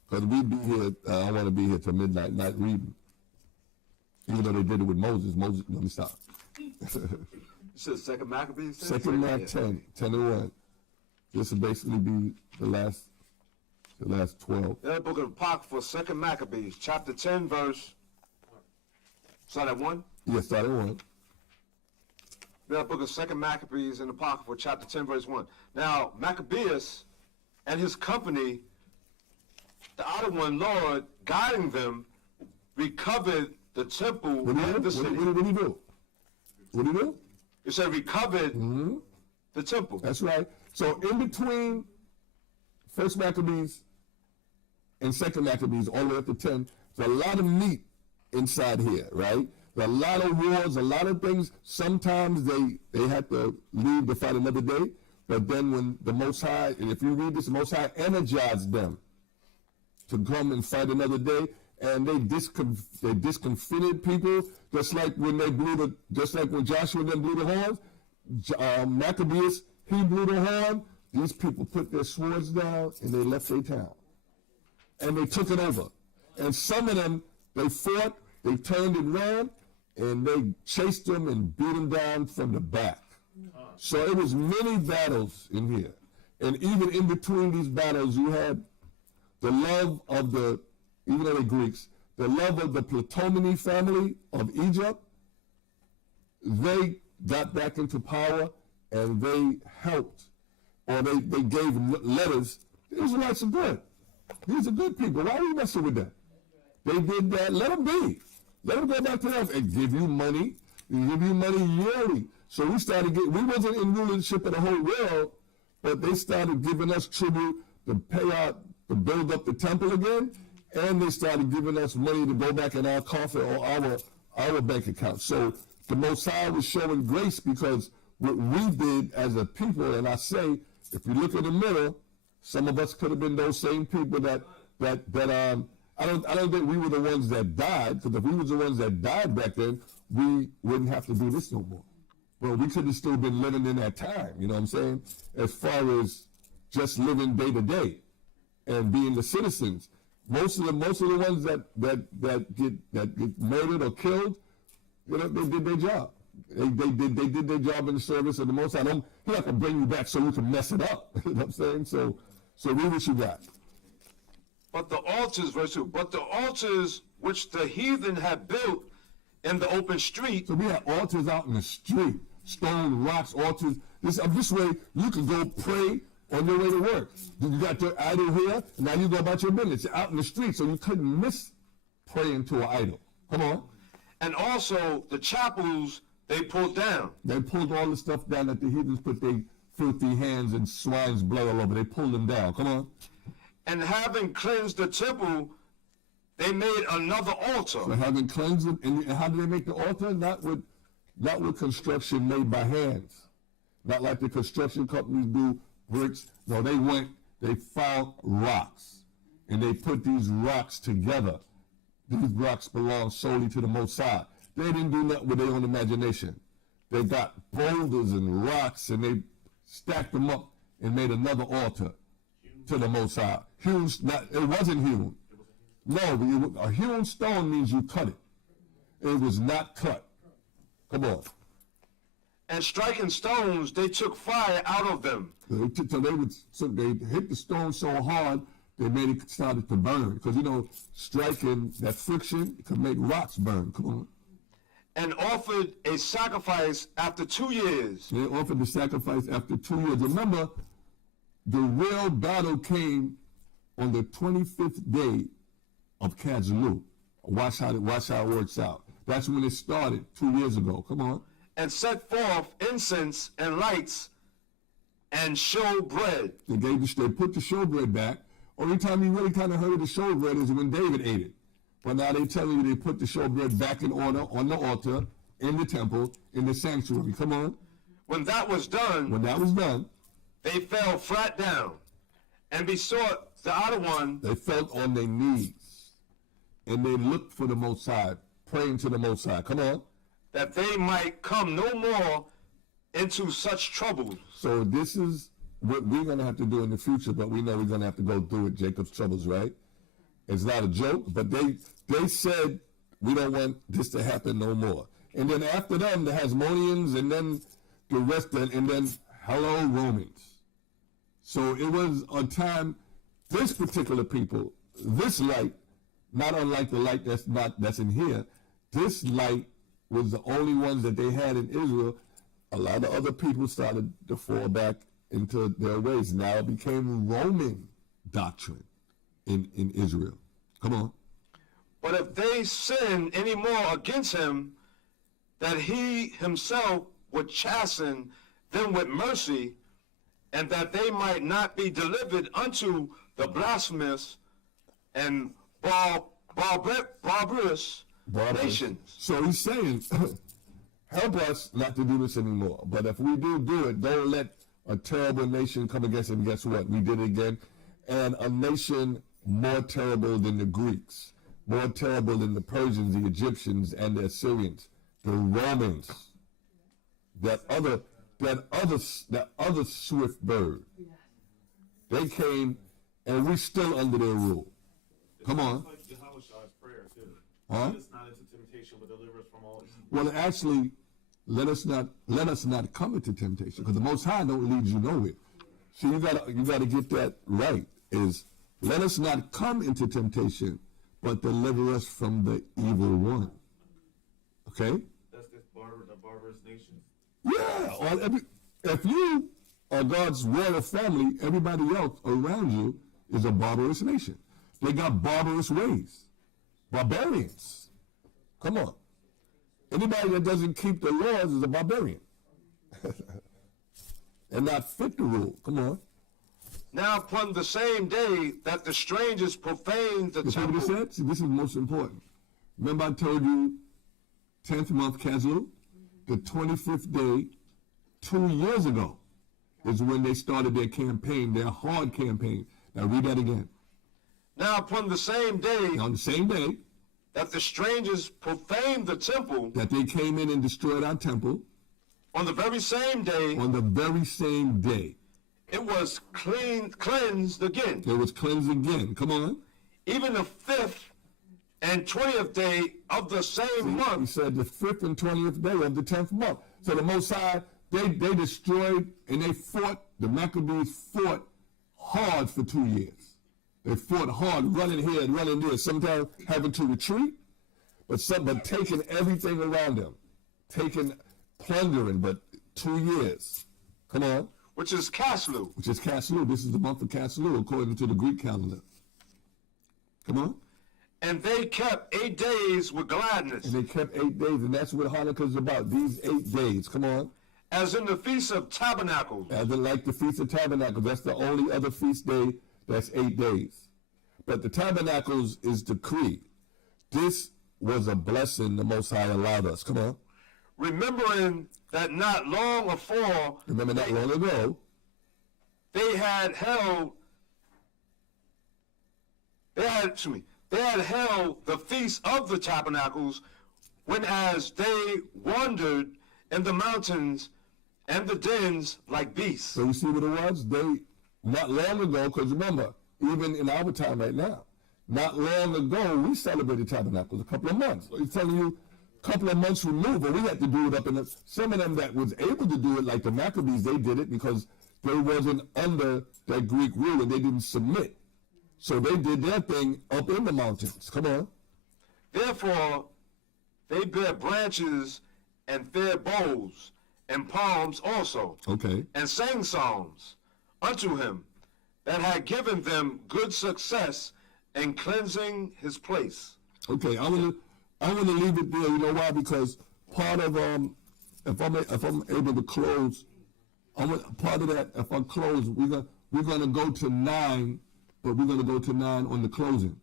Because we'd be here, I want to be here till midnight, not reading. Even though they did it with Moses. Let me stop. You said 2nd Maccabees? 2nd Mac 10 and 1. This will basically be the last 12. The book of Apocrypha, 2nd Maccabees, chapter 10, verse. Start at 1? Yes, start at 1. The book of 2nd Maccabees in Apocrypha, chapter 10, verse 1. Now, Maccabeus and his company, the outer one, Lord, guiding them, recovered the temple and the city. What did he do? What did he do? It said recovered the temple. That's right. So in between 1st Maccabees and 2nd Maccabees, all the way up to 10, there's a lot of meat inside here, right? There are a lot of wars, a lot of things. Sometimes they had to leave to fight another day, but then when the Most High, and if you read this, the Most High energized them to come and fight another day, and they discomfited people, just like when Joshua and them blew the horns. Maccabeus, he blew the horn. These people put their swords down and they left their town, and they took it over. And some of them, they fought, they turned and ran, and they chased them and beat them down from the back. So it was many battles in here, and even in between these battles, you had the love of even though they're Greeks, the love of the Ptolemy family of Egypt. They got back into power, and they helped, or they gave letters. The Israelites are good. These are good people. Why are we messing with them? They did that. Let them be. Let them go back to them and give you money. Give you money yearly. So we wasn't in rulership of the whole world, but they started giving us tribute to pay out, to build up the temple again, and they started giving us money to go back in our coffin or our bank account. So the Most High was showing grace because what we did as a people, and I say, if you look in the mirror, some of us could have been those same people that I don't think we were the ones that died, because if we was the ones that died back then, we wouldn't have to do this no more. Well, we could have still been living in that time, you know what I'm saying? As far as just living day to day and being the citizens. Most of the ones that get murdered or killed, they did their job. They did their job in the service of the Most High. He's not gonna bring you back so you can mess it up. You know what I'm saying? So read what you got. But the altars, verse 2, but the altars which the heathen had built in the open street. So we had altars out in the street, stone, rocks, altars. This way you can go pray on your way to work. You got your idol here, now you go about your business. You're out in the street, so you couldn't miss praying to an idol. Come on. And also the chapels they pulled down. They pulled all the stuff down that the heathens put their filthy hands and swine's blood all over. They pulled them down. Come on. And having cleansed the temple, they made another altar. So having cleansed it, and how did they make the altar? Not with not with construction made by hands. Not like the construction companies do bricks. No, they found rocks, and they put these rocks together. These rocks belong solely to the Most High. They didn't do that with their own imagination. They got boulders and rocks, and they stacked them up and made another altar to the Most High. It wasn't hewn. No, a hewn stone means you cut it. It was not cut. Come on. And striking stones, they took fire out of them. They hit the stone so hard, they made it started to burn. Because, striking, that friction, could make rocks burn. Come on. And offered a sacrifice after 2 years. They offered the sacrifice after 2 years. Remember, the real battle came on the 25th day of Kaslu. Watch how it works out. That's when it started 2 years ago. Come on. And set forth incense and lights and showbread. They put the showbread back. Only time you really kind of heard of the showbread is when David ate it. But now they tell you they put the showbread back in order on the altar, in the temple, in the sanctuary. Come on. When that was done, they fell flat down and besought the outer one. They fell on their knees and they looked for the Most High, praying to the Most High. Come on. That they might come no more into such troubles. So this is what we're going to have to do in the future, but we know we're going to have to go through it, Jacob's troubles, right? It's not a joke, but they said we don't want this to happen no more. And then after them, the Hasmoneans, and then the rest, and then hello, Romans. So it was a time, this particular people, this light, not unlike the light that's in here, this light was the only ones that they had in Israel. A lot of other people started to fall back into their ways. Now it became Roman doctrine in Israel. Come on. But if they sin any more against him, that he himself would chasten them with mercy, and that they might not be delivered unto the blasphemous and barbarous nations. So he's saying, help us not to do this anymore. But if we do it, don't let a terrible nation come against it. And guess what? We did it again. And a nation more terrible than the Greeks, more terrible than the Persians, the Egyptians, and the Assyrians, the Romans, that other swift bird. They came, and we're still under their rule. Come on. Huh? Well, actually, let us not come into temptation, because the Most High don't lead you nowhere. So you gotta get that right. Is let us not come into temptation, but deliver us from the evil one. Okay? That's the barbarous nation. Yeah. If you are God's royal family, everybody else around you is a barbarous nation. They got barbarous ways. Barbarians. Come on. Anybody that doesn't keep the laws is a barbarian. And not fit the rule. Come on. Now upon the same day that the strangers profaned the You see what temple. he said? See, this is most important. Remember I told you 10th month Kaslu? The 25th day, 2 years ago, is when they started their campaign, their hard campaign. Now read that again. Now upon the same day On the same day that the strangers profaned the temple, that they came in and destroyed our temple, on the very same day, on the very same day, it was cleansed again. it was cleansed again. Come on. Even the 5th and 20th day of the same He month. said the 5th and 20th day of the 10th month. So the Most High, they destroyed and they fought, the Maccabees fought hard for 2 years. They fought hard, running here and running there, sometimes having to retreat, but taking everything around them, plundering, but 2 years. Come on. Which is Kaslu. Which is Kaslu. This is the month of Kaslu, according to the Greek calendar. Come on. And they kept 8 days with gladness, And they kept 8 days, and that's what Hanukkah is about, these 8 days. Come on. as in the Feast of Tabernacles. As in like the Feast of Tabernacles, that's the only other feast day that's 8 days. But the Tabernacles is decreed. This was a blessing the Most High allowed us. Come on. remembering that not long afore Remember not long ago, they had held the Feast of the Tabernacles, when as they wandered in the mountains and the dens like beasts. so you see what it was? They, not long ago, because remember, even in our time right now, not long ago, we celebrated Tabernacles, a couple of months. He's telling you, a couple of months removed, but we had to do it up in the, some of them that was able to do it, like the Maccabees, they did it because they wasn't under that Greek rule and they didn't submit. So they did their thing up in the mountains. Come on. Therefore, they bear branches and fair boughs and palms also, Okay. and sang psalms unto him that had given them good success in cleansing his place. Okay, I want to leave it there. You know why? Because part of if I'm able to close, part of that. If I close, we're gonna go to 9, but we're gonna go to 9 on the closing,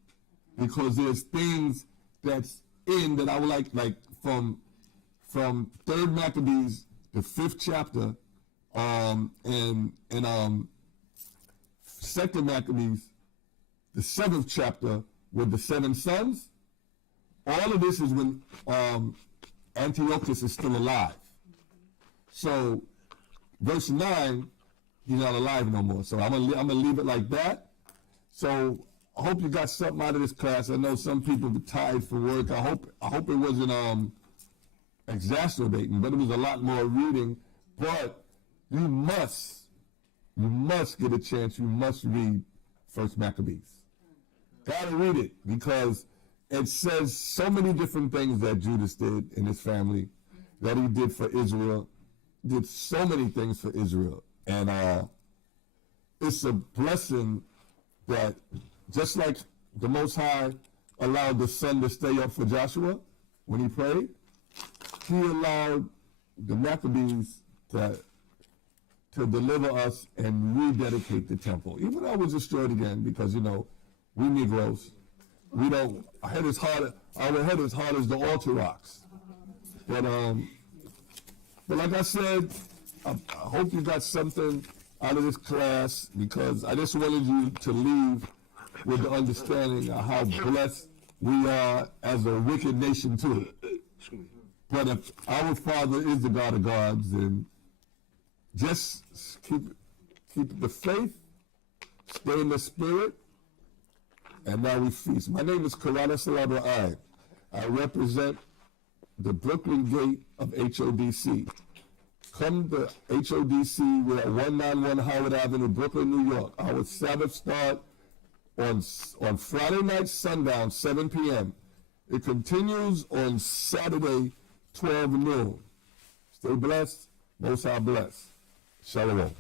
because there's things that's in that I would like from 3rd Maccabees, the 5th chapter, and 2nd Maccabees, the 7th chapter with the 7 sons. All of this is when Antiochus is still alive. So verse 9, he's not alive no more. So I'm gonna leave it like that. So I hope you got something out of this class. I know some people were tired from work. I hope it wasn't exacerbating, but it was a lot more reading. But you must get a chance. You must read 1st Maccabees. Gotta read it, because it says so many different things that Judas did in his family, that he did for Israel, did so many things for Israel. And it's a blessing that just like the Most High allowed the sun to stay up for Joshua when he prayed, he allowed the Maccabees to deliver us and rededicate the temple. Even though it was destroyed again, because, you know, we Negroes, we don't, our head is hard as the altar rocks. But like I said, I hope you got something out of this class, because I just wanted you to leave with the understanding of how blessed we are as a wicked nation too. But if our Father is the God of gods, and just keep the faith, stay in the spirit, and now we feast. My name is CHANNAKAH-Re-Dedication. I represent the Brooklyn Gate of HODC. Come to HODC. We're at 191 Howard Avenue, Brooklyn, New York. Our Sabbath start on Friday night, sundown, 7 p.m. It continues on Saturday, 12 noon. Stay blessed. Most High bless. Shalom.